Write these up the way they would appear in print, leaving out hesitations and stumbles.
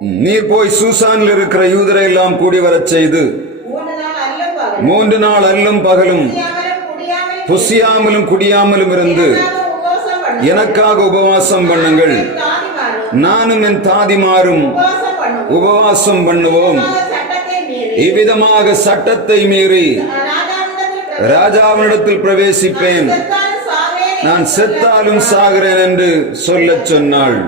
நீர் போய் சூசானில் இருக்கிற யூதரை எல்லாம் கூடி வரச் செய்து 3 நாள் அல்லும் பகலும் புசியாமலும் குடியாமலும் இருந்து எனக்காக உபவாசம் பண்ணுங்கள். நானும் என் தாதிமாரும் உபவாசம் பண்ணுவோம். இவ்விதமாக சட்டத்தை மீறி ராஜாவினிடத்தில் பிரவேசிப்பேன். நான் செத்தாலும் சாகிறேன் என்று சொல்லச் சொன்னாள்.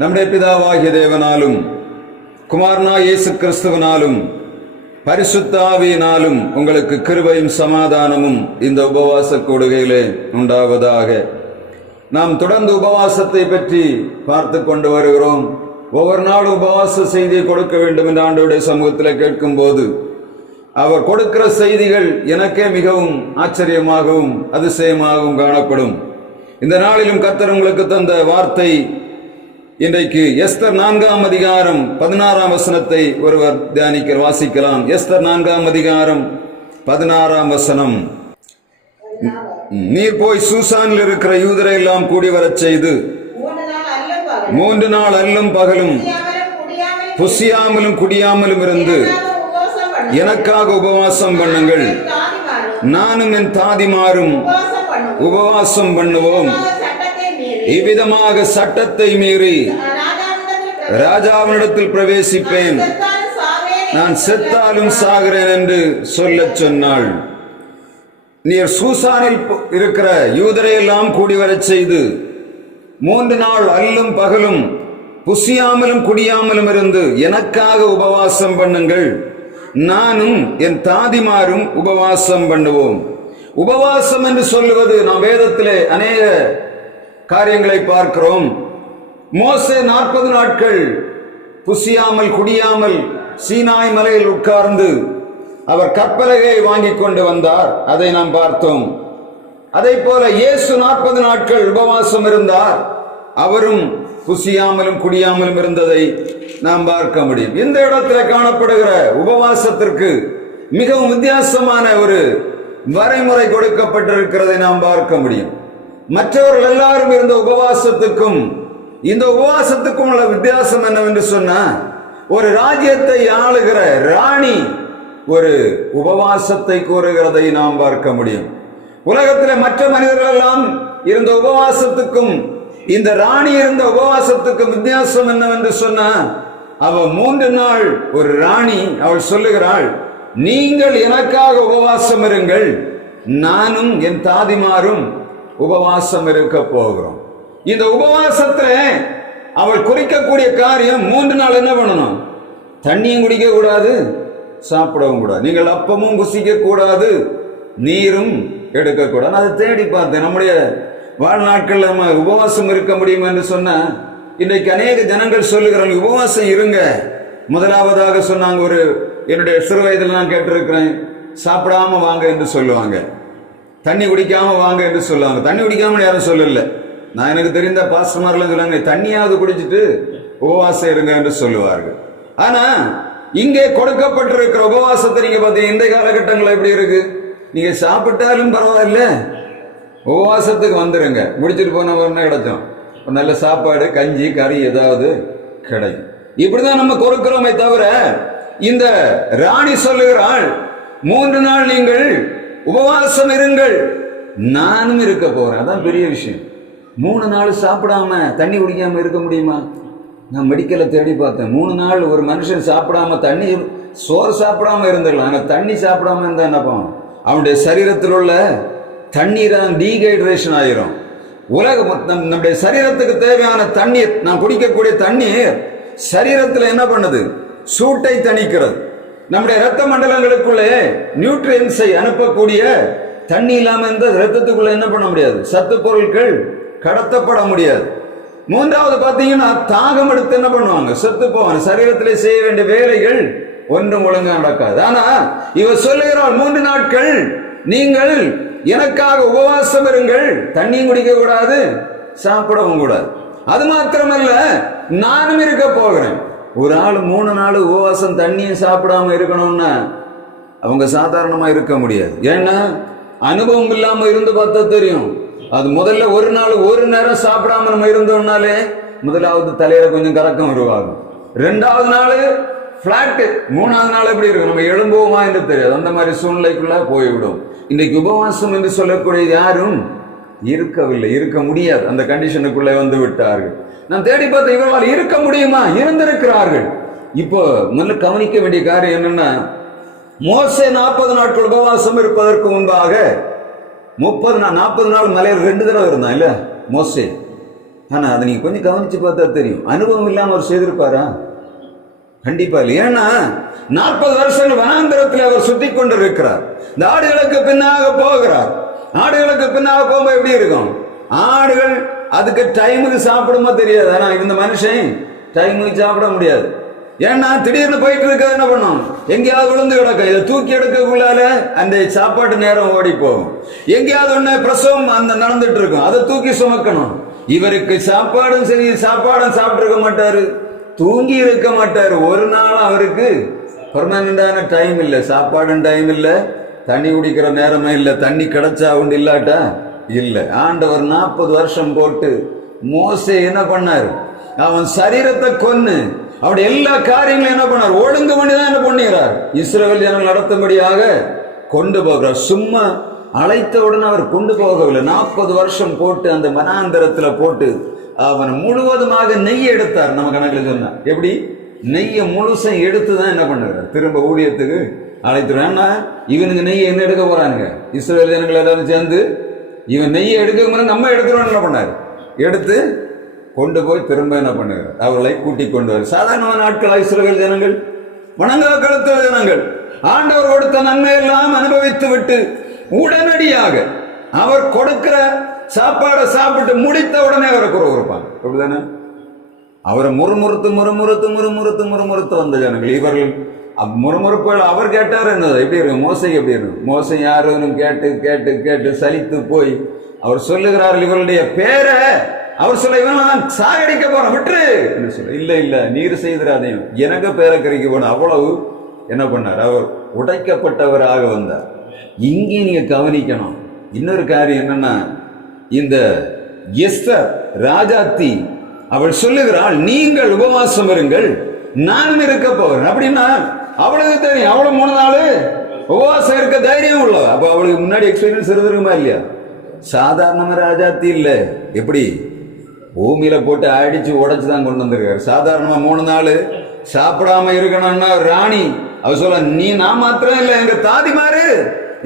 நம்முடைய பிதாவாகிய தேவனாலும் குமாரனாய் இயேசு கிறிஸ்துவினாலும் பரிசுத்த ஆவியினாலும் உங்களுக்கு கிருபையும் சமாதானமும் இந்த உபவாச கூடுகையிலே உண்டாவதாக. நாம் தொடர்ந்து உபவாசத்தை பற்றி பார்த்து கொண்டு வருகிறோம். ஒவ்வொரு நாளும் உபவாச செய்தியை கொடுக்க வேண்டும் என்று ஆண்டவருடைய சமூகத்தில் கேட்கும் போது அவர் கொடுக்கிற செய்திகள் எனக்கே மிகவும் ஆச்சரியமாகவும் அதிசயமாகவும் காணப்படும். இந்த நாளிலும் கர்த்தர் உங்களுக்கு தந்த வார்த்தை இன்றைக்கு எஸ்தர் 4ஆம் அதிகாரம் 16ஆம் வசனத்தை ஒருவர் வாசிக்கலாம். எஸ்தர் 4ஆம் அதிகாரம் 16ஆம் வசனம். நீர் போய் சூசானில் இருக்கிற யூதரை எல்லாம் கூடி வரச் செய்து 3 நாள் அல்லும் பகலும் புசியாமலும் குடியாமலும் இருந்து எனக்காக உபவாசம் பண்ணுங்கள். நானும் என் தாதிமாரும் உபவாசம் பண்ணுவோம். இவ்விதமாக சட்டத்தை மீறி ராஜாவினிடத்தில் பிரவேசிப்பேன். நான் செத்தாலும் சாகிறேன் என்று சொல்லச் சொன்னாள். நீர் சூசானில் இருக்கிற யூதரை எல்லாம் கூடி வரச் செய்து 3 நாள் அல்லும் பகலும் புசியாமலும் குடியாமலும் இருந்து எனக்காக உபவாசம் பண்ணுங்கள். நானும் என் தாதிமாரும் உபவாசம் பண்ணுவோம். உபவாசம் என்று சொல்லுவது நாம் வேதத்திலே அநேக காரியங்களை பார்க்கிறோம். மோசே 40 நாட்கள் புசியாமல் குடியாமல் சீனாய் மலையில் உட்கார்ந்து அவர் கற்பலகையை வாங்கி கொண்டு வந்தார். அதை நாம் பார்த்தோம். அதை போல இயேசு 40 நாட்கள் உபவாசம் இருந்தார். அவரும் புசியாமலும் குடியாமலும் இருந்ததை நாம் பார்க்க முடியும். இந்த இடத்துல காணப்படுகிற உபவாசத்திற்கு மிகவும் வித்தியாசமான ஒரு வரைமுறை கொடுக்கப்பட்டிருக்கிறதை நாம் பார்க்க முடியும். மற்றவர்கள் எல்லாரும் இருந்த உபவாசத்துக்கும் இந்த உபவாசத்துக்கும் உள்ள வித்தியாசம் என்னவென்று சொன்னா, ஒரு ராஜ்யத்தை ஆளுகிற ராணி ஒரு உபவாசத்தை கூறுகிறதை நாம் பார்க்க முடியும். உலகத்தில் மற்ற மனிதர்கள் எல்லாம் இருந்த உபவாசத்துக்கும் இந்த ராணி இருந்த உபவாசத்துக்கும் வித்தியாசம் என்னவென்று சொன்னா, அவ 3 நாள் ஒரு ராணி அவள் சொல்லுகிறாள், நீங்கள் எனக்காக உபவாசம் இருங்கள், நானும் என் தாதிமாரும் உபவாசம் இருக்க போகிறோம். இந்த உபவாசத்துல அவள் குறிக்கக்கூடிய காரியம் 3 நாள் என்ன பண்ணணும்? தண்ணியும் குடிக்க கூடாது, சாப்பிடவும் கூடாது. நீங்கள் அப்பமும் புசிக்க கூடாது, நீரும் எடுக்க கூடாது. அதை தேடி பார்த்தேன். நம்முடைய வாழ்நாட்கள் நம்ம உபவாசம் இருக்க முடியும் என்று சொன்ன இன்றைக்கு அநேக ஜனங்கள் சொல்லுகிறாங்க உபவாசம் இருங்க. முதலாவதாக சொன்னாங்க, ஒரு என்னுடைய சிறு வயதில் நான் கேட்டிருக்கிறேன், சாப்பிடாம வாங்க என்று சொல்லுவாங்க, தண்ணி குடிக்காம வாங்க என்று சொல்லுவாங்க. தண்ணி குடிக்காம யாரும் சொல்லல. நான் எனக்கு தெரிந்த பாஸ்டர்மார்கள் சொல்லுவாங்க, தண்ணியாவது குடிச்சிட்டு உபவாசம் இருங்க என்று சொல்லுவார்கள். ஆனா இங்கே கொடுக்கப்பட்டிருக்கிற உபவாசத்தை நீங்க பார்த்தீங்க, இந்த காலகட்டங்கள் எப்படி இருக்கு? நீங்க சாப்பிட்டாலும் பரவாயில்ல, உபவாசத்துக்கு வந்துருங்க, முடிச்சுட்டு போன கிடைச்சோம் நல்ல சாப்பாடு, கஞ்சி, கறி ஏதாவது கிடைக்கும். இப்படிதான் நம்ம கொடுக்கிறோமே தவிர, இந்த ராணி சொல்லுகிறாள் 3 நாள் நீங்கள் உபவாசம் இருங்கள், நானும் இருக்க போறேன். அதான் பெரிய விஷயம். 3 நாள் சாப்பிடாம தண்ணி குடிக்காம இருக்க முடியுமா? நான் மெடிக்கலை தேடி பார்த்தேன். 3 நாள் ஒரு மனுஷன் சாப்பிடாம தண்ணி சோறு சாப்பிடாம இருந்துடலாம். ஆனா தண்ணி சாப்பிடாம இருந்தா என்ன பண்ணும்? அவனுடைய சரீரத்தில் உள்ள தண்ணீர் டீஹைட்ரேஷன் ஆயிரும். நம்முடைய சரீரத்துக்கு தேவையான தண்ணீர், நான் குடிக்கக்கூடிய தண்ணீர் சரீரத்தில் என்ன பண்ணுது? சூட்டை தணிக்கிறது. நம்முடைய ரத்த மண்டலங்களுக்குள்ளே நியூட்ரியன்ஸை அனுப்பக்கூடிய தண்ணி இல்லாம இந்த ரத்தத்துக்குள்ள என்ன பண்ண முடியாது? சத்து பொருட்கள் கடத்தப்பட முடியாது. 3வது பாத்தீங்கன்னா, தாகம் எடுத்து என்ன பண்ணுவாங்க? செத்து போவாங்க. சரீரத்திலே செய்ய வேண்டிய வேலைகள் ஒன்றும் ஒழுங்கா நடக்காது. ஆனா இவ சொல்லுகிறாள், 3 நாட்கள் நீங்கள் எனக்காக உபவாசம் இருங்கள், தண்ணியும் குடிக்க கூடாது, சாப்பிடவும் கூடாது. அது மாத்திரமல்ல, நானும் இருக்க போகிறேன். ஒரு ஆள் 3 நாள் உபவாசம் தண்ணியும் சாப்பிடாம இருக்கணும்னா அவங்க சாதாரணமா இருக்க முடியாது. ஏன்னா அனுபவம் இல்லாம இருந்து பார்த்தா தெரியும். அது முதல்ல ஒரு நாள் ஒரு நேரம் சாப்பிடாம நம்ம இருந்தோம்னாலே முதலாவது தலையில கொஞ்சம் கறக்கம் உருவாகும். 2வது நாள் பிளாட், 3வது நாள் எப்படி இருக்கும், நம்ம எழும்புவோமா என்று தெரியாது. அந்த மாதிரி சூழ்நிலைக்குள்ள போய்விடும். இன்றைக்கு உபவாசம் என்று சொல்லக்கூடிய யாரும் இருக்கவில்லை, இருக்க முடியாது. அந்த கண்டிஷனுக்குள்ளே வந்து விட்டார்கள். நான் தேடி பார்த்த இவர்களால் இருக்க முடியுமா? இருந்திருக்கிறார்கள். இப்போ முதல்ல கவனிக்க வேண்டிய காரியம் என்னன்னா, மோசே 40 நாட்கள் உபவாசம் இருப்பதற்கு முன்பாக 40 நாள் மலையில் 2 தடவை இருந்தான் இல்ல மோசே. ஆனா அதை நீங்க கொஞ்சம் கவனிச்சு பார்த்தா தெரியும், அனுபவம் இல்லாம அவர் செய்திருப்பாரா? கண்டிப்பா இல்லை. ஏன்னா 40 வருஷங்கள் வனாந்தரத்தில் அவர் சுத்தி கொண்டு இருக்கிறார். இந்த ஆடுகளுக்கு பின்னாக போகிறார். ஆடுகளுக்கு பின்னாக போகும்போது எப்படி இருக்கும்? ஆடுகள் அதுக்கு டைமுக்கு சாப்பிடுமா தெரியாது. ஆனா இந்த மனுஷன் டைமுக்கு சாப்பிட முடியாது. ஏன்னா திடீர்னு போயிட்டு இருக்க என்ன பண்ணும், எங்கேயாவது விழுந்து கிடக்க, இதை தூக்கி எடுக்கக்குள்ளால அந்த சாப்பாட்டு நேரம் ஓடி போகும். எங்கேயாவது ஒண்ணு பிரசவம் அந்த நடந்துட்டு இருக்கும், அதை தூக்கி சுமக்கணும். இவருக்கு சாப்பாடும் சரி, சாப்பாடும் சாப்பிட்டு இருக்க மாட்டாரு, தூங்கி இருக்க மாட்டாரு. ஒரு நாள் அவருக்கு பெர்மனண்டான டைம் இல்லை, சாப்பாடும் டைம் இல்லை, தண்ணி குடிக்கிற நேரமே இல்லை. தண்ணி கிடைச்சா உண்டு, இல்லாட்டா இல்லை. ஆண்டவர் 40 வருஷம் போட்டு மோசே என்ன பண்ணாரு, அவன் சரீரத்தை கொன்னு அவருடைய எல்லா காரியங்களும் என்ன பண்ணார், ஒழுங்கு பண்ணிதான் என்ன பண்ணுகிறார், இஸ்ரவேல் ஜனங்கள் நடத்தும்படியாக கொண்டு போகிறார். சும்மா அழைத்தவுடன் அவர் கொண்டு போகவில்லை. 40 வருஷம் போட்டு அந்த வனாந்தரத்துல போட்டு அவன் முழுவதுமாக நெய் எடுத்தார். நம்ம கணக்கில் சொன்னா எப்படி, நெய்யை முழுசம் எடுத்துதான் என்ன பண்ணுறார், திரும்ப ஊழியத்துக்கு அழைத்துறான். ஏன்னா இவனுக்கு நெய்யை என்ன எடுக்க போறானுங்க, இஸ்ரவேல் ஜனங்கள் எல்லாரும் சேர்ந்து இவன் நெய்யை எடுக்க நம்ம எடுத்துருவோம். என்ன பண்ணாரு, எடுத்து கொண்டு போய் திரும்ப என்ன பண்ணுகிறார், அவர்களை கூட்டிக் கொண்டு வர. சாதாரணமான நாட்கள் இஸ்ரவேல் ஜனங்கள், வணங்கா கழுத்த ஜனங்கள், ஆண்டவர் கொடுத்த நன்மையெல்லாம் அனுபவித்து விட்டு உடனடியாக அவர் கொடுக்கிற சாப்பாடை சாப்பிட்டு முடித்த உடனே அவரை குறை கொடுப்பாங்க. அப்படிதானே? அவரை முறுமுறுத்து முறுமுறுத்து முறுமுறுத்து முறுமுறுத்து வந்த ஜனங்கள். இவர்கள் முறுமுறுப்புகள் அவர் கேட்டார் என்னது, எப்படி இருக்கும், மோசை எப்படி இருக்கும். மோசை யாரும் கேட்டு கேட்டு கேட்டு சலித்து போய் அவர் சொல்லுகிறார்கள் இவருடைய பேரை. அவர் சொல்ல, இவன் நான் சாகடிக்க போறேன், விட்டுரு சொல்ல. இல்ல இல்ல, நீர் செய்திராதையும் எனக்கு பேரை கறிக்க போன. அவ்வளவு என்ன பண்ணார், அவர் உடைக்கப்பட்டவராக வந்தார். இங்கே நீங்க கவனிக்கணும் இன்னொரு காரியம் என்னன்னா, இந்த எஸ்தர் ராஜாத்தி அவள் சொல்லுகிறாள், நீங்கள் உபவாசம் இருங்கள், நானும் இருக்க போகிறேன். அப்படின்னா அவளுக்கு தெரியும், அவளும் 3 நாள் உபவாசம் இருக்க தைரியம் உள்ளவ. அப்ப அவளுக்கு முன்னாடி எக்ஸ்பீரியன்ஸ் இருந்திருக்குமா இல்லையா? சாதாரண ராஜாத்தி இல்ல, எப்படி பூமியில போட்டு அடிச்சு உடைச்சுதான் கொண்டு வந்திருக்காரு. சாதாரணமா 3 நாள் சாப்பிடாம இருக்கணும்னா ராணி அவ சொல்ல, நீ நான் மாத்திரம் இல்ல, எங்க தாதிமாரு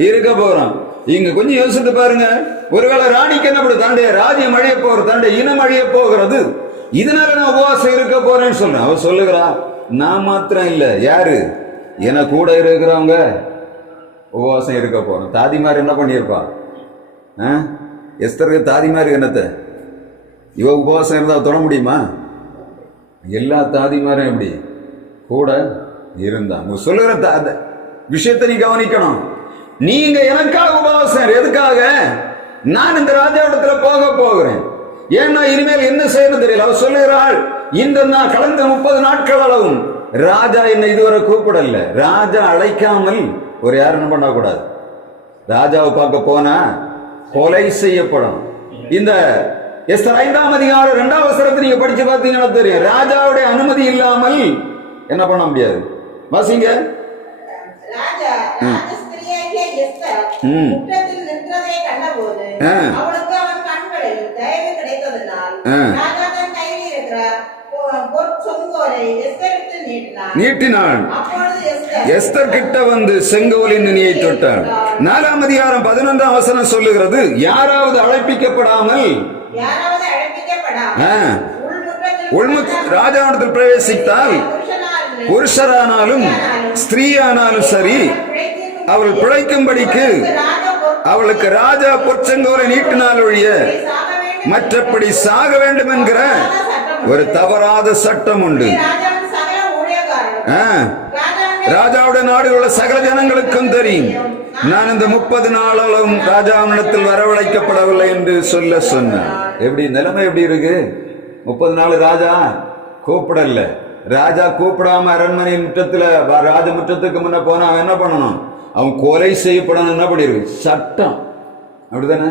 இருக்க போறோம். இங்க கொஞ்சம் யோசித்து பாருங்க, ஒருவேளை ராணிக்கு என்ன பண்ணு, தன்னுடைய ராஜ்யம் அழிய போகிறது, தன்னுடைய இனம் அழிய போகிறது, இதனால நான் உபவாசம் இருக்க போறேன்னு சொல்றேன். அவ சொல்லுகிறா, நான் மாத்திரம் இல்ல, யாரு என கூட இருக்கிறவங்க உபவாசம் இருக்க போறோம். தாதிமார் என்ன பண்ணியிருப்பா, எஸ்தருக்கு தாதிமார் என்னத்தை, இவ உபவாசம் இருந்தா தொட முடியுமா? எல்லா தாதிமாரும் எப்படி கூட இருந்தாங்க. சொல்லுகிற விஷயத்தை நீ கவனிக்கணும். நீங்க எனக்காக உபவாசம், எதுக்காக? நான் இந்த ராஜாவிடத்துல போகிறேன். ஏன்னா இனிமேல் என்ன செய்யணும் தெரியல. அவர் சொல்லுகிறாள், இந்த நான் கடந்த 30 நாட்கள் அளவும் ராஜா என்னை இதுவரை கூப்பிடல. ராஜா அழைக்காமல் ஒரு யாரும் என்ன பண்ணக்கூடாது. ராஜாவை பார்க்க போனா கொலை செய்யப்படும். இந்த எஸ்தர் 5ஆம் அதிகாரம் 2ஆம் வசனத்தை நீங்க படிச்சு பார்த்தீங்கன்னா தெரியும், ராஜாவுடைய அனுமதி இல்லாமல் என்ன பண்ண முடியாது. வாசிங்க. நீட்டினாள். எஸ்தர் கிட்ட வந்து செங்கோலின் நுனியை தொட்டாள். 4ஆம் அதிகாரம் 11ஆம் வசனம் சொல்லுகிறது, யாராவது அழைப்பிக்கப்படாமல் ராஜாவிடத்தில் பிரவேசித்தால் புருஷரானாலும் ஸ்திரீயானாலும் சரி, அவள் பிழைக்கும்படிக்கு அவளுக்கு ராஜா பொற்செங்கோலை நீட்டினால் ஒழிய மற்றபடி சாக வேண்டும் என்கிற ஒரு தவறாத சட்டம் உண்டு. ராஜாவுடைய நாடு உள்ள சகல ஜனங்களுக்கும் தெரியும், நான் இந்த 30 நாளும் ராஜாவினிடத்தில் வரவழைக்கப்படவில்லை என்று சொன்னார். எப்படி நிலைமை எப்படி இருக்கு? 30 நாள் ராஜா கூப்பிடல. ராஜா கூப்பிடாம அரண்மனை முற்றத்துல ராஜ முற்றத்துக்கு முன்ன போனா அவன் என்ன பண்ணணும்? அவன் கொலை செய்யப்படணும். என்ன பண்ணிருக்கு? சட்டம். அப்படிதானே?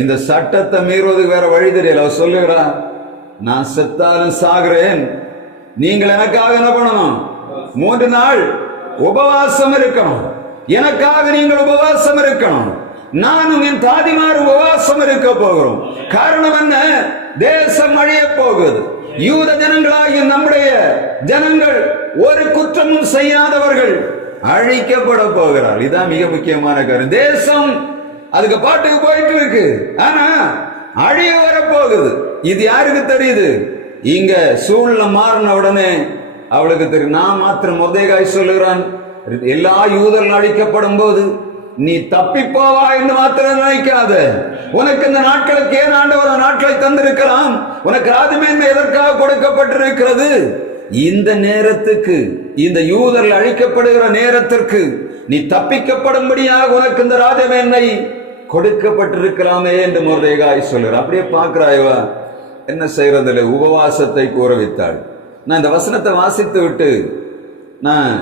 இந்த சட்டத்தை மீறுவதுக்கு வேற வழி தெரியல. அவர் சொல்லுகிறா, நான் செத்தாலும் சாகிறேன், நீங்கள் எனக்காக என்ன பண்ணணும்? 3 நாள் உபவாசம் இருக்கணும். எனக்காக நீங்கள் உபவாசம் இருக்கணும். நானும் என் தாதிமார் உபவாசம் இருக்க போகிறோம். காரணம் என்ன? தேசம் அழிய போகுது. யூத ஜனங்களாகிய நம்முடைய ஜனங்கள் ஒரு குற்றமும் செய்யாதவர்கள் அழிக்கப்பட போகிறார். இதான் மிக முக்கியமான காரணம். தேசம் அதுக்கு பாட்டுக்கு போயிட்டு இருக்கு, ஆனா அழிய வர போகுது. இது யாருக்கு தெரியுது? இங்க சூழ்நிலை மாறின உடனே அவளுக்கு தெரியும். நான் மாத்திரம் மொர்தெகாய் சொல்லுகிறான், எல்லா யூதர்கள் அழிக்கப்படும் போது நீ தப்பி போவா என்று மாத்திரம் நினைக்காத. உனக்கு இந்த நாட்களுக்கு ஏன் ஆண்டவர் நாட்களை தந்திருக்கலாம்? உனக்கு ராஜமேன்மை எதற்காக கொடுக்கப்பட்டிருக்கிறது? இந்த நேரத்துக்கு, இந்த யூதர்கள் அழிக்கப்படுகிற நேரத்திற்கு நீ தப்பிக்கப்படும்படியாக உனக்கு இந்த ராஜமேன்மை கொடுக்கப்பட்டிருக்கலாமே என்று மொர்தெகாய் சொல்லுற. அப்படியே பார்க்கிறாயவா என்ன செய்யறதில்லை? உபவாசத்தை கூற வைத்தாள். நான் இந்த வசனத்தை வாசித்து விட்டு நான்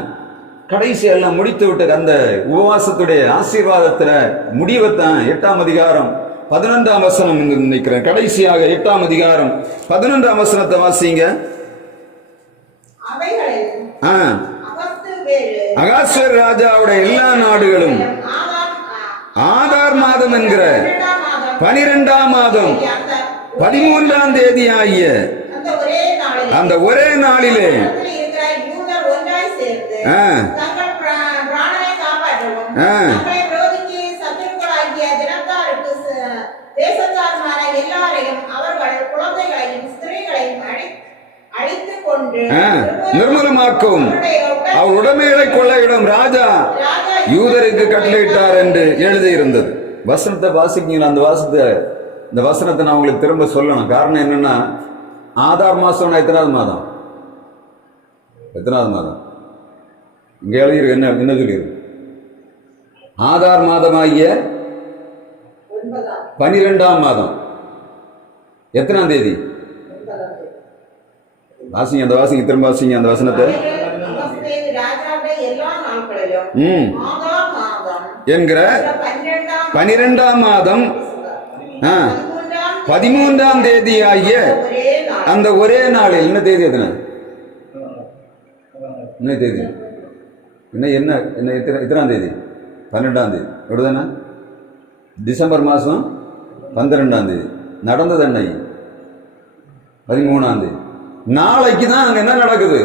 கடைசி எல்லாம் முடித்து விட்டு அந்த உபவாசத்துடைய ஆசீர்வாதத்துல முடிவைத்தான் 8ஆம் அதிகாரம் 11ஆம் வசனம் நினைக்கிறேன். கடைசியாக 8ஆம் அதிகாரம் 11ஆம் வசனத்தை வாசிங்க. அகாஸ்வேர் ராஜாவுடைய எல்லா நாடுகளும் ஆதார் மாதம் என்கிற 12ஆம் மாதம் 13ஆம் தேதி ஆகிய அந்த ஒரே நாளிலே நிர்மூலமாக்கும் அவர் உடைமைகளை கொள்ளையிடும் ராஜா யூதருக்கு கட்டளையிட்டார் என்று எழுதியிருந்தது. வசனத்தை வாசிக்கீங்களா? இந்த வசனத்தை நான் உங்களுக்கு திரும்ப சொல்லணும். காரணம் என்னன்னா, ஆதார் மாசம் எத்தனாவது மாதம்? எத்தனாவது மாதம்? இங்க எழுதியிருக்கு. என்ன சொல்லியிருக்கு? ஆதார் மாதமாகிய 12ஆம் மாதம் எத்தனாம் தேதி? வாசிங்க, அந்த வாசிங்க, திரும்ப வாசிங்க அந்த வசனத்தை. என்கிற 12ஆம் மாதம் 13ஆம் தேதி ஆகிய அந்த ஒரே நாளில். என்ன தேதி? எத்தனை? என்ன தேதி? என்ன எத்தனாம் தேதி? 12ஆம் தேதி. எப்படிதானே? டிசம்பர் மாதம் 12ஆம் தேதி. நடந்தது அன்னைக்கு 13ஆம் தேதி. நாளைக்கு தான் அங்க என்ன நடக்குது?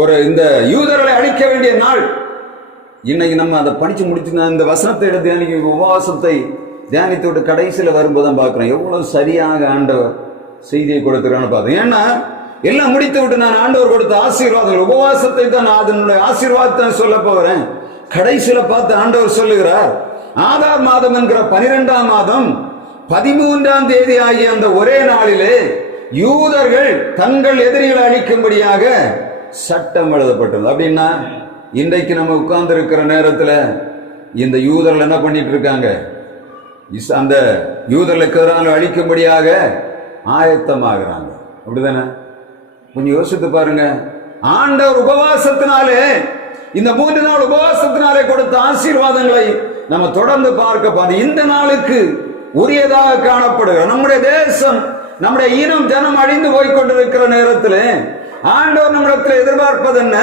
ஒரு இந்த யூதர்களை அழிக்க வேண்டிய நாள். இன்னைக்கு நம்ம அதை படிச்சு முடிச்சு இந்த வசனத்தை எடுத்து அன்னைக்கு உபவாசத்தை தியானித்து விட்டு கடைசியில் வரும்போது பார்க்கிறோம் எவ்வளவு சரியாக ஆண்டவர் செய்தியை கொடுத்துருக்கான்னு பார்த்தோம். ஏன்னா எல்லாம் முடித்து விட்டு நான் ஆண்டவர் கொடுத்த ஆசீர்வாதங்கள் உபவாசத்தை தான் அதனுடைய ஆசீர்வாதத்தை சொல்ல போகிறேன். கடைசியில பார்த்து ஆண்டவர் சொல்லுகிறார், ஆதார் மாதம் என்கிற 12ஆம் மாதம் 13ஆம் தேதி ஆகிய அந்த ஒரே நாளிலே யூதர்கள் தங்கள் எதிரிகளை அழிக்கும்படியாக சட்டம் எழுதப்பட்டது. அப்படின்னா இன்றைக்கு நம்ம உட்கார்ந்து இருக்கிற நேரத்தில் இந்த யூதர்கள் என்ன பண்ணிட்டு இருக்காங்க? அந்த யூதர்களுக்கு எதிராக அழிக்கும்படியாக ஆயத்தமாகிறாங்க. அப்படிதானே? கொஞ்சம் யோசித்து பாருங்க. ஆண்டவர் உபவாசத்தினாலே, இந்த 3 நாள் உபவாசத்தினாலே கொடுத்த ஆசீர்வாதங்களை நம்ம தொடர்ந்து பார்க்க இந்த நாளுக்கு உரியதாக காணப்படுகிற நம்முடைய தேசம், நம்முடைய இனம் ஜனம் அழிந்து போய்கொண்டிருக்கிற நேரத்தில் ஆண்டவர் நம்மிடத்தில் எதிர்பார்ப்பது என்ன?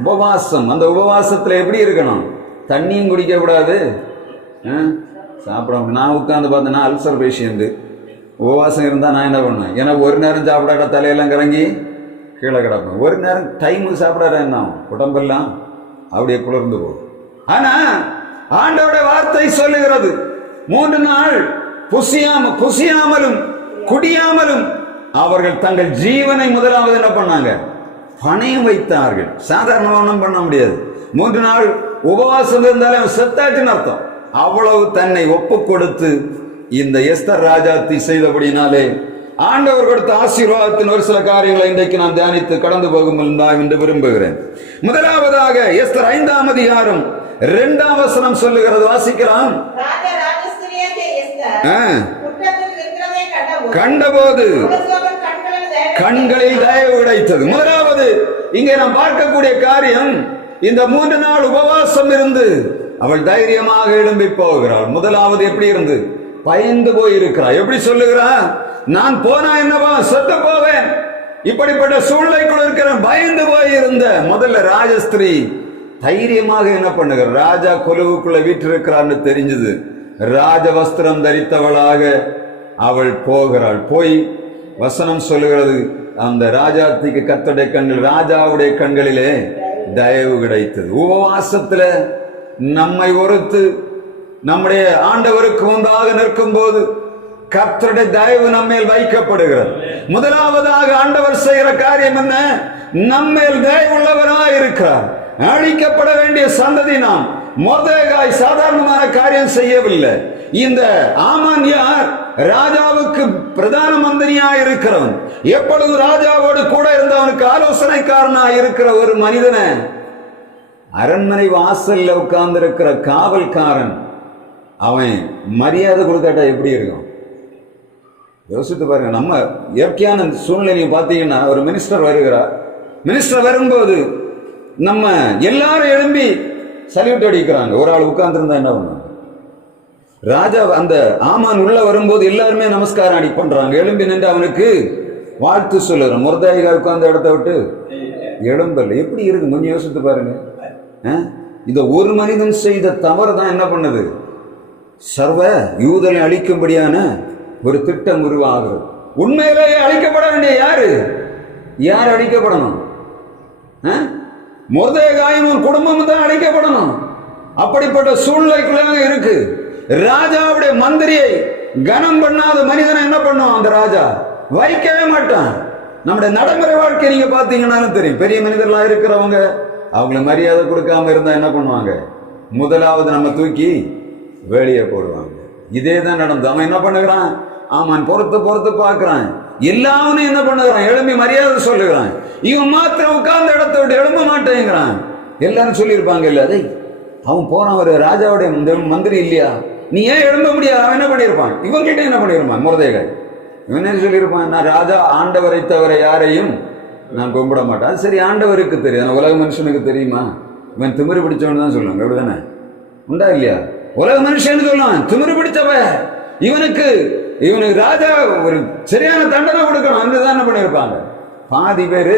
உபவாசம். அந்த உபவாசத்துல எப்படி இருக்கணும்? தண்ணியும் குடிக்க கூடாது, சாப்பிட. நான் உட்கார்ந்து பார்த்தேன்னா அல்சர் பேஷண்ட். உபவாசம் இருந்தா நான் என்ன பண்ணுவேன்? ஏன்னா ஒரு நேரம் சாப்பிடாட்ட தலையெல்லாம் கறங்கி கீழே கிடப்பேன். ஒரு நேரம் டைமுக்கு சாப்பிடாத என்ன உடம்பெல்லாம் அப்படியே குளிர்ந்து போகும். ஆனா ஆண்டவருடைய வார்த்தை சொல்லுகிறது, 3 நாள் புசியாமலும் குடியாமலும் அவர்கள் தங்கள் ஜீவனை முதலாவது என்ன பண்ணாங்க? பணயம் வைத்தார்கள். சாதாரண ஒன்றும் பண்ண முடியாது. 3 நாள் உபவாசம் இருந்தாலே அவன் செத்தாச்சுன்னு அர்த்தம். அவ்வளவு தன்னை ஒப்பு கொடுத்து இந்த எஸ்தர் ராஜாத்தி செய்தபடினாலே ஆண்டவர் கொடுத்த ஆசீர்வாதத்தின் ஒரு சில காரியங்களை இன்றைக்கு நான் தியானித்து கடந்து போகும் என்று விரும்புகிறேன். முதலாவதாக எஸ்தர் 5ஆம் அதிகாரம் 2ஆம் வசனம் சொல்லுகிறது. வாசிக்கலாம். கண்டபோது கண்களில் தயவு கிடைத்தது. முதலாவது இங்கே நாம் பார்க்கக்கூடிய காரியம், இந்த 3 நாள் உபவாசம் இருந்து அவள் தைரியமாக எழும்பி போகிறாள். முதலாவது எப்படி இருந்து பயந்து போயிருக்கிறாள். எப்படி சொல்லுகிறா? நான் போனா என்னவா, செத்து போவேன், இப்படிப்பட்ட சூழ்நிலைக்குள்ள இருக்கிற பயந்து போயிருந்த முதல்ல ராஜஸ்திரீ தைரியமாக என்ன பண்ணுகிற, ராஜா கொலுவுக்குள்ள வீற்றிருக்கிறான்னு தெரிஞ்சது, ராஜ வஸ்திரம் தரித்தவளாக அவள் போகிறாள். போய் வசனம் சொல்லுகிறது, அந்த ராஜாத்திக்கு கர்த்தருடைய கண்கள், ராஜாவுடைய கண்களிலே தயவு கிடைத்தது. உபவாசத்துல நம்மை ஒருத்து நம்முடைய ஆண்டவருக்கு முன்பாக நிற்கும் போது கர்த்தருடைய தயவு நம்மேல் வைக்கப்படுகிறது. முதலாவதாக ஆண்டவர் செய்கிற காரியம் என்ன? நம்மேல் தயவுள்ளவராய் இருக்கிறார். அழிக்கப்பட வேண்டிய சந்ததி நாம். மொர்தெகாய் சாதாரணமான காரியம் செய்யவில்லை. இந்த ஆமான் யார்? ராஜாவுக்கு பிரதான மந்திரியாய் இருக்கிறவன், எப்பொழுது ராஜாவோடு கூட இருந்தவனுக்கு ஆலோசனைக்காரனாய் இருக்கிற ஒரு மனிதனை அரண்மனை வாசல்ல உட்கார்ந்து இருக்கிற காவல்காரன் அவன் மரியாதை கொடுக்காட்டா எப்படி இருக்கும்? யோசித்து பாருங்க. நம்ம இயற்கையான சூழ்நிலையும் பார்த்தீங்கன்னா, ஒரு மினிஸ்டர் வருகிறார். மினிஸ்டர் வரும்போது நம்ம எல்லாரும் எழும்பி சல்யூட் அடிக்கிறாங்க. ஒரு ஆள் உட்கார்ந்து இருந்தா என்ன பண்ணுவாங்க? ராஜா அந்த ஆமான் உள்ள வரும்போது எல்லாருமே நமஸ்காரம் அடி பண்றாங்க. எழும்பி நின்று அவனுக்கு வாழ்த்து சொல்லுறோம். மொர்தெகாய் உட்கார்ந்த இடத்த விட்டு எழும்பல. எப்படி இருக்கு கொஞ்சம் யோசித்து பாருங்க. இந்த ஒரு மனிதன் செய்த தவறு தான் என்ன பண்ணுது? சர்வ யூதனை அழிக்கும்படியான ஒரு திட்டம் உருவாகிறது. உண்மையிலேயே அழிக்கப்பட வேண்டிய யாரு? யார் அழிக்கப்படணும்? மொர்தெகாயும் குடும்பம் தான் அழிக்கப்படணும். அப்படிப்பட்ட சூழ்நிலைக்குள்ள இருக்கு. ராஜாவுடைய மந்திரியை கனம் பண்ணாத மனிதனை என்ன பண்ணும் அந்த ராஜா? வைக்கவே மாட்டான். நம்முடைய நடைமுறை வாழ்க்கை நீங்க பாத்தீங்கன்னாலும் தெரியும். பெரிய மனிதர்களா இருக்கிறவங்க அவங்கள மரியாதை கொடுக்காம இருந்தா என்ன பண்ணுவாங்க? முதலாவது நம்ம தூக்கி வெளியே போடுவாங்க. இதே தான் நடந்து. அவன் என்ன பண்ணுகிறான்? ஆமான் பொறுத்து பார்க்கிறான். எல்லாவனும் என்ன பண்ணுகிறான்? எழும்பி மரியாதை சொல்லுகிறான். இவன் மாத்திரம் உட்கார்ந்த இடத்த விட்டு எழும்ப மாட்டேங்கிறான். எல்லாரும் சொல்லியிருப்பாங்க, இல்ல அதை அவன் போறான், ஒரு ராஜாவுடைய மந்திரி இல்லையா, நீ ஏன் எழும்ப முடியாது? அவன் என்ன பண்ணியிருப்பான்? இவங்கிட்ட என்ன பண்ணியிருப்பான்? மொர்தெகாய் இவன் என்ன சொல்லியிருப்பான்? நான் ராஜா ஆண்டவரை தவிர யாரையும் நான் கும்பிட மாட்டேன். அது சரி, ஆண்டவருக்கு தெரியும், உலக மனுஷனுக்கு தெரியுமா? இவன் திமிரு பிடிச்சவன் தான் சொல்லுவாங்க. அப்படிதானே உண்டா இல்லையா? உலக மனுஷன் சொல்லுவான் திமிரு பிடிச்சவ, இவனுக்கு ராஜா ஒரு சரியான தண்டனை கொடுக்கணும். அங்கதான் என்ன பண்ணியிருப்பாங்க? பாதி பேரு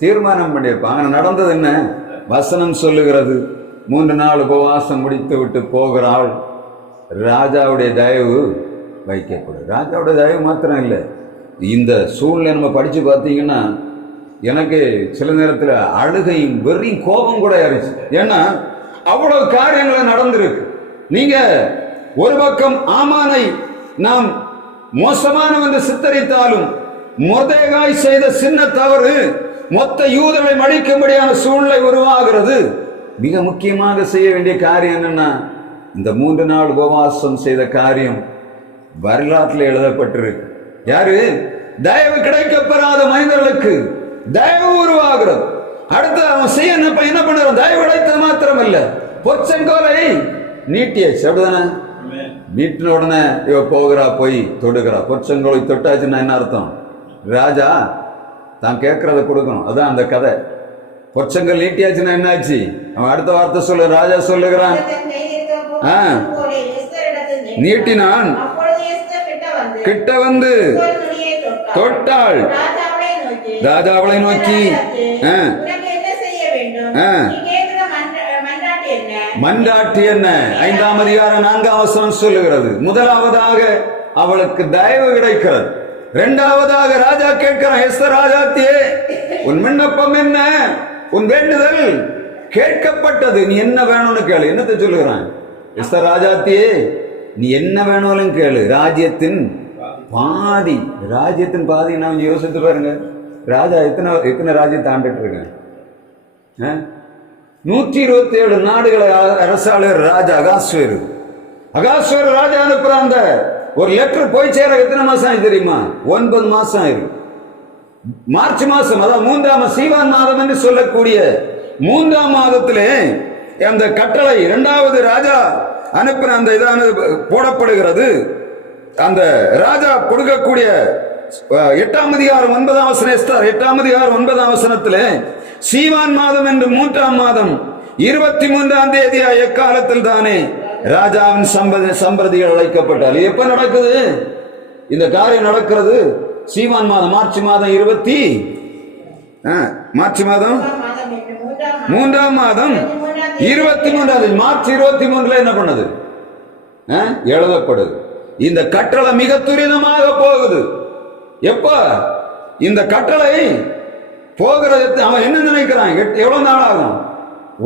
தீர்மானம் பண்ணியிருப்பாங்க. நடந்தது என்ன? வசனம் சொல்லுகிறது, 3 நாள் உபவாசம் முடித்து விட்டு போகிறாள். ராஜாவுடைய தயவு வைக்கப்படும். ராஜாவுடைய தயவு மாத்திரம் இல்லை, இந்த சூழ்நிலை நம்ம படிச்சு பார்த்தீங்கன்னா எனக்கு சில நேரத்தில் அழுகையும் வெறும் கோபம் கூட ஆயிடுச்சு. ஏன்னா அவ்வளவு காரியங்களை நடந்திருக்கு. நீங்க ஒரு பக்கம் ஆமானை நாம் மோசமானவன் என்று சித்தரித்தாலும், மொர்தெகாய் செய்த சின்ன தவறு மொத்த யூதர்களை மடிக்கும்படியான சூழ்நிலை உருவாகிறது. மிக முக்கியமாக செய்ய வேண்டிய காரியம் என்னன்னா, இந்த 3 நாள் உபவாசம் செய்த காரியம் வரலாற்றில் எழுதப்பட்டிருக்கு. யாரு? தயவு கிடைக்கப்பெறாத மனிதர்களுக்கு தயவு உருவாகிறது. அடுத்து அவன் செய்ய என்ன பண்ணுறான்? தயவு கிடைத்தது மாத்திரம் இல்ல, பொற்செங்கோலை நீட்டியாச்சு. அப்படிதானே? நீட்டின உடனே இவ போகிறா, போய் தொடுகிறா. பொற்செங்கோலை தொட்டாச்சுன்னா என்ன அர்த்தம்? ராஜா தான் கேட்கறத கொடுக்கணும். அதான் அந்த கதை. பொற்செங்கல் நீட்டியாச்சுன்னா என்ன ஆச்சு? அவன் அடுத்த வார்த்தை சொல்லு. ராஜா சொல்லுகிறான், நீட்டினான், கிட்ட வந்து தொட்டாள். ராஜா அவளை நோக்கி மன்றாட்டு என்ன? 5ஆம் அதிகாரம் 4ஆம் வசனம் சொல்லுகிறது. முதலாவதாக அவளுக்கு தயவு கிடைக்கிறது. 2ஆவதாக ராஜா கேட்கிறான், எஸ்தர் ராஜாத்தியே, உன் விண்ணப்பம் என்ன? உன் வேண்டுதல் கேட்கப்பட்டது. நீ என்ன வேணும்னு கேளு. என்னத்தை சொல்லுகிறான்? எஸ்தர் ராஜாத்தியே, நீ என்ன வேணாலும் கேளு. ராஜ்யத்தின் பாதி. ராஜ்யத்தின் பாதி. நான் யோசித்து பாருங்க, ராஜா எத்தனை ராஜ்யத்தை ஆண்டுட்டு இருக்கேன்? 127 நாடுகளை அரசாளுகிற ராஜா அகாஸ்வேரு. ராஜா அனுப்புற அந்த ஒரு லெட்டர் போய் சேர எத்தனை மாசம் ஆயிடுச்சு தெரியுமா? 9 மாசம் ஆயிருக்கு. மார்ச் மாசம், அதாவது 3ஆம் சீவான் மாதம் என்று சொல்லக்கூடிய 3ஆம் மாதத்திலே அந்த கட்டளை 2வது ராஜா அனுப்பின அந்த இதானது போடப்படுகிறது. அந்த ராஜா கொடுக்கக்கூடிய 8ஆம் அதிகாரம் 9ஆம் வசனம், எஸ்தர் 8ஆம் அதிகாரம் 9ஆம் வசனத்திலே சீவான் மாதம் என்று 3ஆம் மாதம் 23ஆம் தேதியா எக்காலத்தில் தானே ராஜாவின் சம்பிரதிகள் அழைக்கப்பட்டால். எப்ப நடக்குது இந்த காரியம்? நடக்கிறது சீவான் மாதம் மார்ச் மாதம் 3ஆம் மாதம் 23 மார்ச் 23 என்ன பண்ணது? எழுதப்படுது. இந்த கட்டளை மிக துரிதமாக போகுது. எப்ப இந்த கட்டளை போகிறது? அவன் என்ன நினைக்கிறான்? எவ்வளவு நாள் ஆகும்?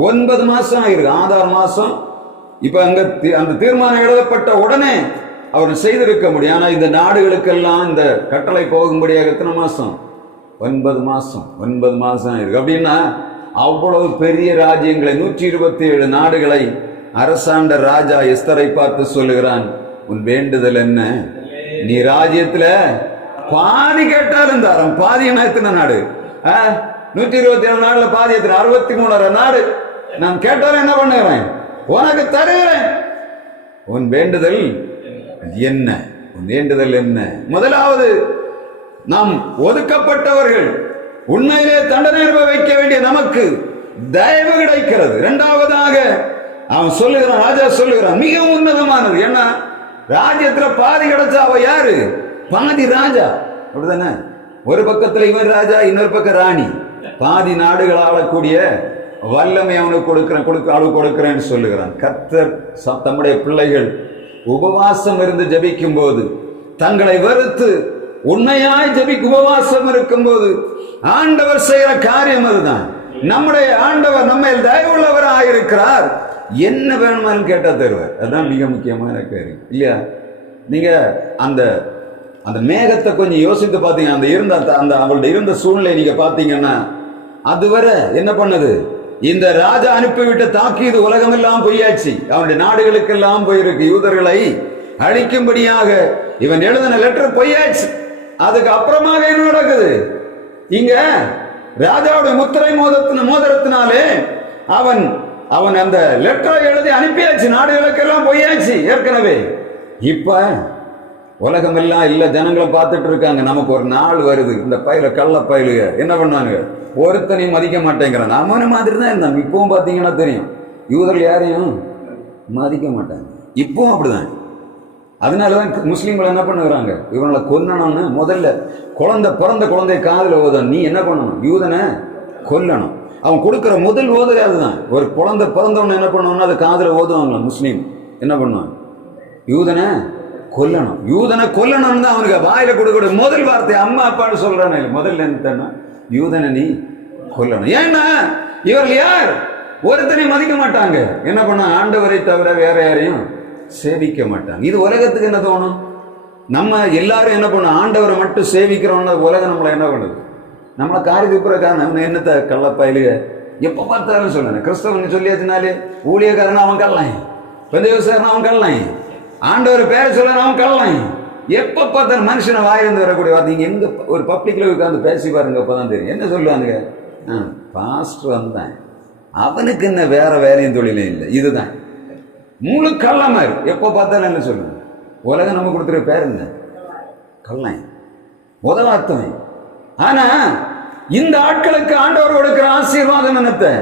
9 மாசம் ஆயிருக்கு. ஆதார் மாசம். இப்ப அங்க அந்த தீர்மானம் எழுதப்பட்ட உடனே அவர் செய்திருக்க முடியும். ஆனா இந்த நாடுகளுக்கெல்லாம் இந்த கட்டளை போகும்படியாக எத்தனை மாசம்? 9 மாசம். 9 மாசம் இருக்கு. அப்படின்னா அவ்வளவு பெரிய ராஜ்யங்களை 127 நாடுகளை அரசாண்ட ராஜா எஸ்தரை பார்த்து சொல்லுகிறான், உன் வேண்டுதல் என்ன? நீ ராஜ்யத்துல பாதி கேட்டாலும் தரம். பாதி என்ன? எத்தனை நாடு? 127 நாடுல பாதி எத்தனை? 63 நாடு. நான் கேட்டாலும் என்ன பண்ணுகிறேன்? உனக்கு தருகிறேன். உன் வேண்டுதல் என்ன? உன் வேண்டுதல் என்ன? முதலாவது, நாம் ஒதுக்கப்பட்டவர்கள் உண்மையிலே தண்டனை அனுபவிக்க வேண்டிய நமக்கு தயவு கிடைக்கிறது. இரண்டாவதாக அவன் சொல்லுகிறான், ராஜா சொல்லுகிறான், மிக உன்னதமானது என்ன? ராஜ்யத்துல பாதி கிடைச்சா அவ யாரு? பாதி ராஜா. அப்படிதானே? ஒரு பக்கத்துல இவன் ராஜா, இன்னொரு பக்கம் ராணி. பாதி நாடுகள் ஆளக்கூடிய வல்லமை அவனுக்கு கொடுக்கிறேன்னு சொல்லுகிறான். கர்த்தர் தம்முடைய பிள்ளைகள் உபவாசம் இருந்து ஜபிக்கும் போது, தங்களை வெறுத்து உண்மையாய் உபவாசம் இருக்கும் போது ஆண்டவர் செய்கிற காரியம் அதுதான். நம்முடைய ஆண்டவர் நம்ம தயவுள்ளவராக இருக்கிறார். என்ன வேணுமான்னு கேட்டா தருவார். அதுதான் மிக முக்கியமான காரியம் இல்லையா? நீங்க அந்த அந்த மேகத்தை கொஞ்சம் யோசித்து பார்த்தீங்க, அந்த அவளுடைய இருந்த சூழ்நிலை நீங்க பார்த்தீங்கன்னா, அதுவரை என்ன பண்ணது? இந்த ராஜா அனுப்பிவிட்ட தாக்கீது உலகமெல்லாம் பொய்யாச்சு. அவனுடைய நாடுகளுக்கெல்லாம் போயிருக்கு. யூதர்களை அழிக்கும்படியாக இவன் எழுதின லெட்டர் பொய்யாச்சு. அதுக்கு அப்புறமாக என்ன நடக்குது? இங்க ராஜாவுடைய முத்திரை மோதிரத்தினாலே அவன் அந்த லெட்டரை எழுதி அனுப்பியாச்சு. நாடுகளுக்கெல்லாம் பொய்யாச்சு ஏற்கனவே. இப்ப உலகம் எல்லாம் இல்ல, ஜனங்களை பார்த்துட்டு இருக்காங்க. நமக்கு ஒரு நாள் வருது, இந்த பயில கள்ள பயிலுக என்ன பண்ணாங்க? ஒருத்தனையும் மதிக்க மாட்டேங்கிறான். அவன மாதிரி தான் இருந்தாங்க. இப்பவும் பாத்தீங்கன்னா தெரியும், யூதர்கள் யாரையும் மதிக்க மாட்டாங்க. இப்பவும் அப்படிதான். அதனாலதான் முஸ்லீம்கள் என்ன பண்ணுறாங்க? இவங்களை கொல்லணும்னு முதல்ல பிறந்த குழந்தை காதல ஓதணும். நீ என்ன பண்ணணும்? யூதனை கொல்லணும். அவன் கொடுக்குற முதல் ஓதலே அதுதான். ஒரு குழந்தை பிறந்தவன என்ன பண்ணுவாங்கன்னா அது காதல ஓதுவாங்களா முஸ்லீம்? என்ன பண்ணுவாங்க? யூதனை கொல்லணும். யூதனை கொல்லணும்னு தான் அவனுக்கு வாயில கொடுக்க முதல் வார்த்தை. அம்மா அப்பான்னு சொல்றானே முதல்ல என்ன? யூதனை நீ கொல்லணும். ஏன்னா இவர்கள் யார்? ஒருத்தனை மதிக்க மாட்டாங்க. என்ன பண்ண? ஆண்டவரை தவிர வேற யாரையும் சேவிக்க மாட்டாங்க. இது உலகத்துக்கு என்ன தோணும்? நம்ம எல்லாரும் என்ன பண்ணோம்? ஆண்டவரை மட்டும் சேவிக்கிறோம்னா உலகம் நம்மளை என்ன பண்ணுது? நம்மளை காரிதுப்புறக்காரன். நம்ம என்னத்தை கள்ளப்பயிலுக எப்ப பார்த்தாலும் சொல்லுறேன். கிறிஸ்தவன் சொல்லியாச்சுனாலே ஊழியக்காரன் அவன் கல்லாம், பெந்தேகோஸ்தேக்காரன் அவன் கல்லாம், ஆண்டவர் பேர சொல்ல அவன் கல்லாம். எப்ப பார்த்தாலும் மனுஷனை வாயிலிருந்து வரக்கூடிய வார்த்தை. நீங்க எங்க ஒரு பப்ளிக்ல உட்காந்து பேசி பாருங்க, அப்பதான் தெரியும். என்ன சொல்லுவானுங்க? பாஸ்டர் வந்தேன், அவனுக்கு என்ன வேற வேலையும் தொழிலே இல்லை. இதுதான் முழு கள்ளமாரி. எப்போ பார்த்தாலும் என்ன சொல்லுங்க? உலகம் நம்ம கொடுத்துற பேர் என்ன? கள்ளன், உதவாத்தவன். ஆனா இந்த ஆட்களுக்கு ஆண்டவர் கொடுக்கிற ஆசீர்வாதம் என்னத்தை?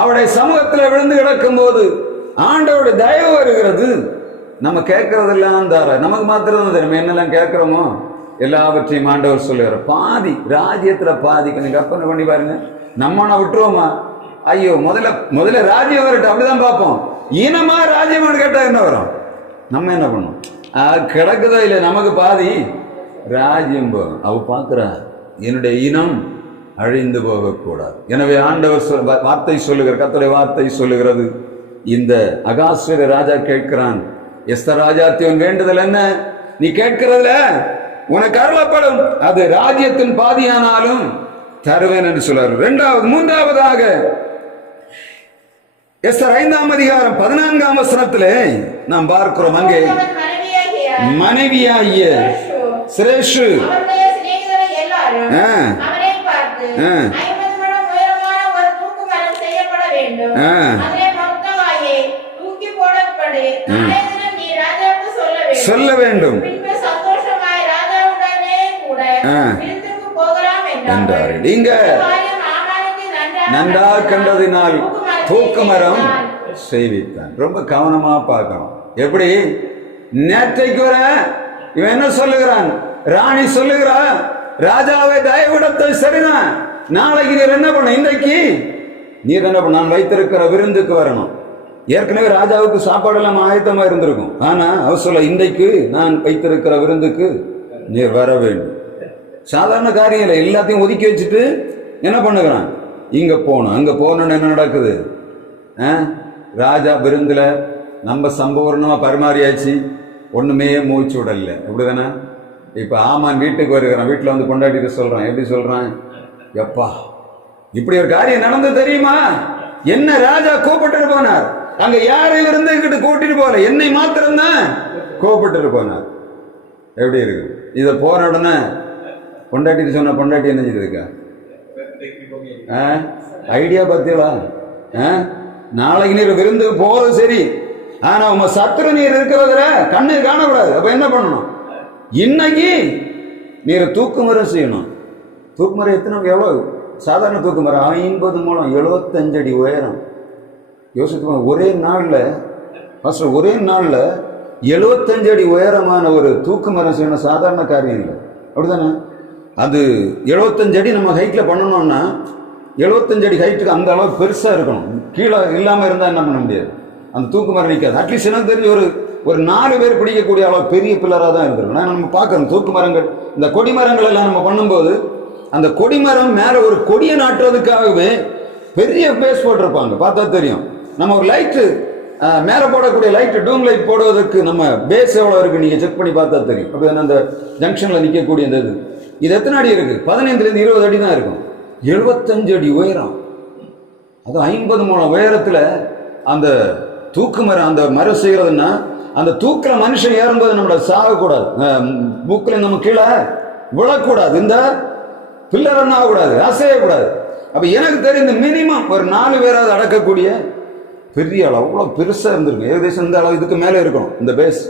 அவருடைய சமூகத்தில் விழுந்து கிடக்கும் போது ஆண்டவருடைய தயவு வருகிறது. நம்ம கேட்கறதெல்லாம் தார நமக்கு மாத்திரம் தெரியும். என்னெல்லாம் கேட்கிறோமோ எல்லாவற்றையும் ஆண்டவர் சொல்லுகிற பாதி ராஜ்யத்துல பாதி. கொஞ்சம் கற்பனை பண்ணி பாருங்க. நம்மனா விட்டுருவோமா? ஐயோ, முதல்ல ராஜ்யம் வரட்டும், அப்படிதான் பார்ப்போம். இனமா ராஜ்யமானு கேட்டா என்ன வரும்? நம்ம என்ன பண்ணும்? கிடக்குதா இல்லை நமக்கு பாதி ராஜ்யம் போகும். அவ பார்க்கிறா, என்னுடைய இனம் அழிந்து போகக்கூடாது. எனவே ஆண்டவர் வார்த்தை சொல்லுகிற, கர்த்தருடைய வார்த்தை சொல்லுகிறது. இந்த அகாஸ்வர ராஜா கேட்கிறான், எஸ்தர் ராஜாத்தியன் வேண்டுதல் என்ன? நீ கேட்கிறதுல உனக்கு அருளப்படும், அது ராஜ்யத்தின் பாதியானாலும் தருவேன் என்று சொல்றாரு. மூன்றாவதாக எஸ்தர் 5ஆம் அதிகாரம் 14ஆம் வசனத்திலே நாம் பார்க்கிறோம். அங்கே மனைவியாகிய சிரேஷு சொல்ல வேண்டும். இங்க நன்றா கண்டதினால் தூக்கு மரம் செய்வித்தான். ரொம்ப கவனமா பார்க்கணும். எப்படி நேற்றைக்கு வர இவன் என்ன சொல்லுகிறான்? ராணி சொல்லுகிறா, ராஜாவை தயவிடத்தை சரிதான், நாளைக்கு நீர் என்ன பண்ண, இன்றைக்கு நீர் என்ன பண்ண, நான் வைத்திருக்கிற விருந்துக்கு வரணும். ஏற்கனவே ராஜாவுக்கு சாப்பாடு எல்லாம் ஆயத்தமா இருந்திருக்கும். ஆனா அவர் சொல்ல, இன்றைக்கு நான் வைத்திருக்கிற விருந்துக்கு நீர் வர வேண்டும். சாதாரண காரியம் இல்லை, எல்லாத்தையும் ஒதுக்கி வச்சுட்டு என்ன பண்ணுகிறான், இங்க போகணும். அங்க போகணும்னு என்ன நடக்குது? ராஜா விருந்துல நம்ம சம்பூர்ணமா பரிமாறியாச்சு, ஒண்ணுமே மூச்சு விடல. அப்படிதானே? இப்ப ஆமான் வீட்டுக்கு வருகிறான், வீட்டுல வந்து கொண்டாடிட்டு சொல்றான். எப்படி சொல்றான்? எப்பா இப்படி ஒரு காரியம் நடந்து தெரியுமா? என்ன ராஜா கூப்பிட்டு போனார், அங்க யாரையும் விருந்துகிட்டு கூட்டிட்டு போகல, என்னை மாத்திரம்தான் கூப்பிட்டு போனார். எப்படி இருக்கு? இத போன உடனே கொண்டாட்டிட்டு சொன்ன பொண்டாட்டி என்ன செய்திருக்கா? ஐடியா பார்த்தீங்களா? நாளைக்கு நீர் விருந்துக்கு போறது சரி, ஆனா உங்க சத்துரு நீர் இருக்கிறதுல கண்ணு காணக்கூடாது. அப்ப என்ன பண்ணணும்? இன்னைக்கு நீர் தூக்கு மரம் செய்யணும். தூக்கு மரம் எத்தனை, எவ்வளவு? சாதாரண தூக்கு மரம் 50 மூலம் 75 அடி உயரம். யோசித்து ஒரே நாள்ல 75 அடி உயரமான ஒரு தூக்கு மரம் செய்யணும். சாதாரண காரியம் இல்லை. அப்படிதானே? அது 75 அடி நம்ம ஹைட்ல பண்ணணும்னா 75 அடி ஹைட்டுக்கு அந்த அளவுக்கு பெருசா இருக்கணும். கீழே இல்லாம இருந்தா என்ன பண்ண முடியாது, அந்த தூக்கு மரம் நிற்காது. அட்லீஸ்ட் எனக்கு தெரிஞ்சு ஒரு 4 பேர் பிடிக்கக்கூடிய அளவு பெரிய பில்லராக தான் இருந்திருக்கும். நம்ம பார்க்கணும் தூக்கு மரங்கள், இந்த கொடி மரங்கள் எல்லாம் நம்ம பண்ணும்போது அந்த கொடிமரம் மேல ஒரு கொடியை நாட்டுறதுக்காகவே பெரிய பேஸ் போட்டிருப்பாங்க. பார்த்தா தெரியும். நம்ம ஒரு லைட்டு மேல போடக்கூடிய லைட், டூம் லைட் போடுவதற்கு நம்ம பேஸ் எவ்வளவு இருக்கு நீங்க செக் பண்ணி பார்த்தா தெரியும். அப்படி அந்த ஜங்ஷன்ல நிற்கக்கூடிய இந்த இது எத்தனை அடி இருக்கு? 15 20 அடி தான் இருக்கும். 75 அடி உயரம், அது 50 மூலம் உயரத்துல அந்த தூக்கு மரம். அந்த மரம் செய்யறதுன்னா அந்த தூக்குல மனுஷன் ஏறும்போது நம்மள சாகக்கூடாது, மூக்கில் நம்ம கீழே விழக்கூடாது, இந்த பில்லர் என்ன ஆகக்கூடாது, அசையக்கூடாது. அப்ப எனக்கு தெரிந்த மினிமம் ஒரு 4 பேராவது அடக்கக்கூடிய பெரிய அளவு, அவ்வளவு பெருசா இருந்திருக்கு. ஏகதேசம் இந்த அளவு இதுக்கு மேல இருக்கணும் இந்த பேஸ்.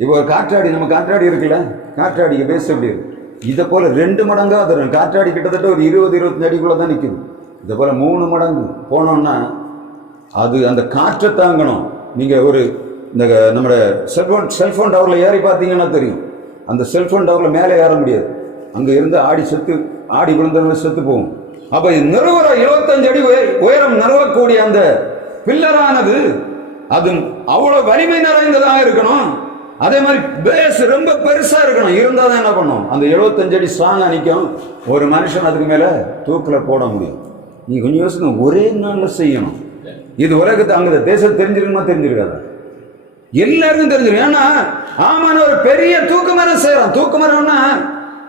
இப்போ ஒரு காற்றாடி, நம்ம காற்றாடி இருக்குல்ல, காற்றாடிக்கு பேஸ் எப்படி இருக்கு? இதை போல 2 மடங்கா அது காற்றாடி கிட்டத்தட்ட ஒரு 20-25 அடிக்குள்ள தான் நிற்குது. இதை போல 3 மடங்கு போனோம்னா அது அந்த காற்றை தாங்கணும். நீங்க ஒரு இந்த நம்ம செல்போன் டவர்ல ஏறி பார்த்தீங்கன்னா தெரியும். அந்த செல்போன் டவர்ல மேலே ஏற முடியாது, அங்க இருந்து ஆடி விழுந்தவங்க செத்து போகும். அப்ப நிறுவன 75 அடி உயரம் நிறுவக்கூடிய அந்த பில்லரானது அது அவ்வளவு வலிமை நிறைந்ததாக இருக்கணும். அதே மாதிரி பேஸ் ரொம்ப பெருசா இருக்கணும். இருந்தா தான் என்ன பண்ணும், அந்த 75 அடி ஸ்ட்ராங்கா நிற்கும். ஒரு மனுஷன் அதுக்கு மேல தூக்குல போட முடியும். நீ கொஞ்சம் யோசிக்க, ஒரே நாள்ல செய்யணும். இது உலகத்தை அங்க தேசம் தெரிஞ்சிருக்குமா? தெரிஞ்சிருக்காதா? எல்லாருக்கும் தெரிஞ்சிடும். ஏன்னா ஆமான ஒரு பெரிய தூக்கு மரம் செய்யறான்.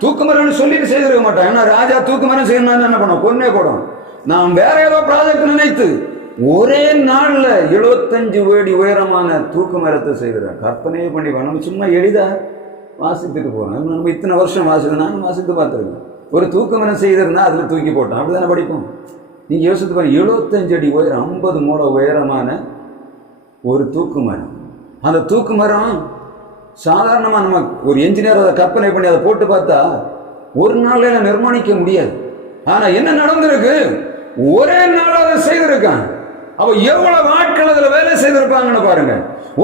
தூக்கு மரம்னு சொல்லிட்டு செய்திருக்க மாட்டான். ஏன்னா ராஜா தூக்கு மரம் செய்யணும்னு என்ன பண்ணும், கொன்னே போடும். நான் வேற ஏதோ ப்ராஜெக்ட் நினைத்து ஒரே நாள்ல 75 அடி உயரமான தூக்கு மரத்தை செய்கிறார். கற்பனையே பண்ணி நம்ம சும்மா எளிதா வாசித்துட்டு போறோம். நம்ம இத்தனை வருஷம் வாசித்து வாசித்து பார்த்துருக்கோம். ஒரு தூக்கு மரம் செய்திருந்தா அதுல தூக்கி போட்டோம், அப்படிதானே படிப்போம். நீங்க யோசித்து பாருங்க, 75 அடி உயரம், 50 மூலம் உயரமான ஒரு தூக்கு மரம். அந்த தூக்கு மரம் சாதாரணமா நம்ம ஒரு என்ஜினியர் அதை கற்பனை பண்ணி அதை போட்டு பார்த்தா ஒரு நாள்ல நிர்மாணிக்க முடியாது. ஆனா என்ன நடந்திருக்கு, ஒரே நாள் அதை செய்திருக்கான். அப்ப எவ்வளவு ஆட்கள் அதுல வேலை செய்திருப்பாங்கன்னு பாருங்க.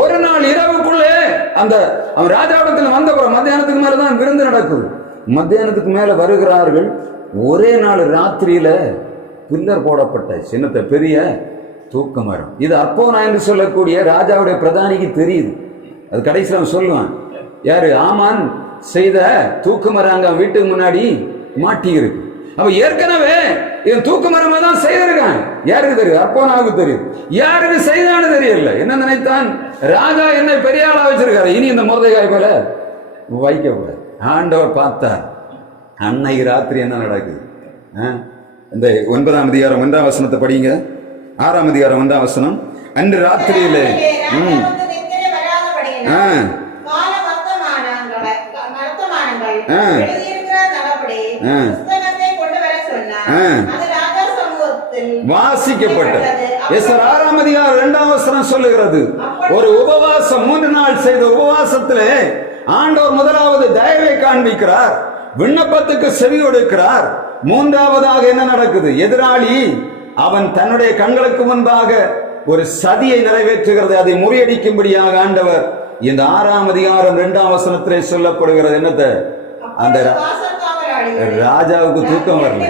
ஒரு நாள் இரவுக்குள்ளே அந்த அவன் ராஜாவிடத்தில் வந்த மத்தியானத்துக்கு மேலதான் விருந்து நடக்குது. மத்தியானத்துக்கு மேல வருகிறார்கள். ஒரே நாள் ராத்திரியில பில்லர் போடப்பட்ட சின்னத்தை பெரிய தூக்கு மரம். இது அப்போ நான் என்று சொல்லக்கூடிய ராஜாவுடைய பிரதானிக்கு தெரியுது. அது கடைசியில் அவன் சொல்லுவான், யாரு, ஆமான் செய்த தூக்கு மரம் அங்க வீட்டுக்கு முன்னாடி மாட்டி இருக்கு. அப்ப ஏற்கனவே இவன் தூக்கு மரமா தான் செய்திருக்கான். யாருக்கு தெரியும்? அப்போ நாவுக்கு தெரியும். யாருக்கு செய்தான்னு தெரியல. என்ன நினைத்தான், ராஜா என்னை பெரிய ஆளா வச்சிருக்காரு, இனி இந்த மொர்தெகாய் போல வைக்க கூடாது. ஆண்டவர் பார்த்தார். அன்னைக்கு ராத்திரி என்ன நடக்குது? இந்த 9ஆம் அதிகாரம் 1ஆம் வசனத்தை படிங்க. 6ஆம் அதிகாரம் 1ஆம் வசனம். அன்று ராத்திரியிலே வாசிக்கப்பட்ட 6ஆம் அதிகாரம் 2ஆம் வசனம் சொல்லுகிறது, ஒரு உபவாசம் 3 நாள் செய்த உபவாசத்திலே ஆண்டவர் முதலாவது தயவை காண்பிக்கிறார், விண்ணப்பத்துக்கு செவி கொடுக்கிறார், மூன்றாவதாக என்ன நடக்குது? எதிராளி அவன் தன்னுடைய கண்களுக்கு முன்பாக ஒரு சதியை நிறைவேற்றுகிறது. அதை முறியடிக்கும்படியாக ஆண்டவர் இந்த 6ஆம் அதிகாரம் 2ஆம் வசனத்திலே சொல்லப்படுகிறது. என்னத்த? அந்த ராஜாவுக்கு தூக்கம் வரல.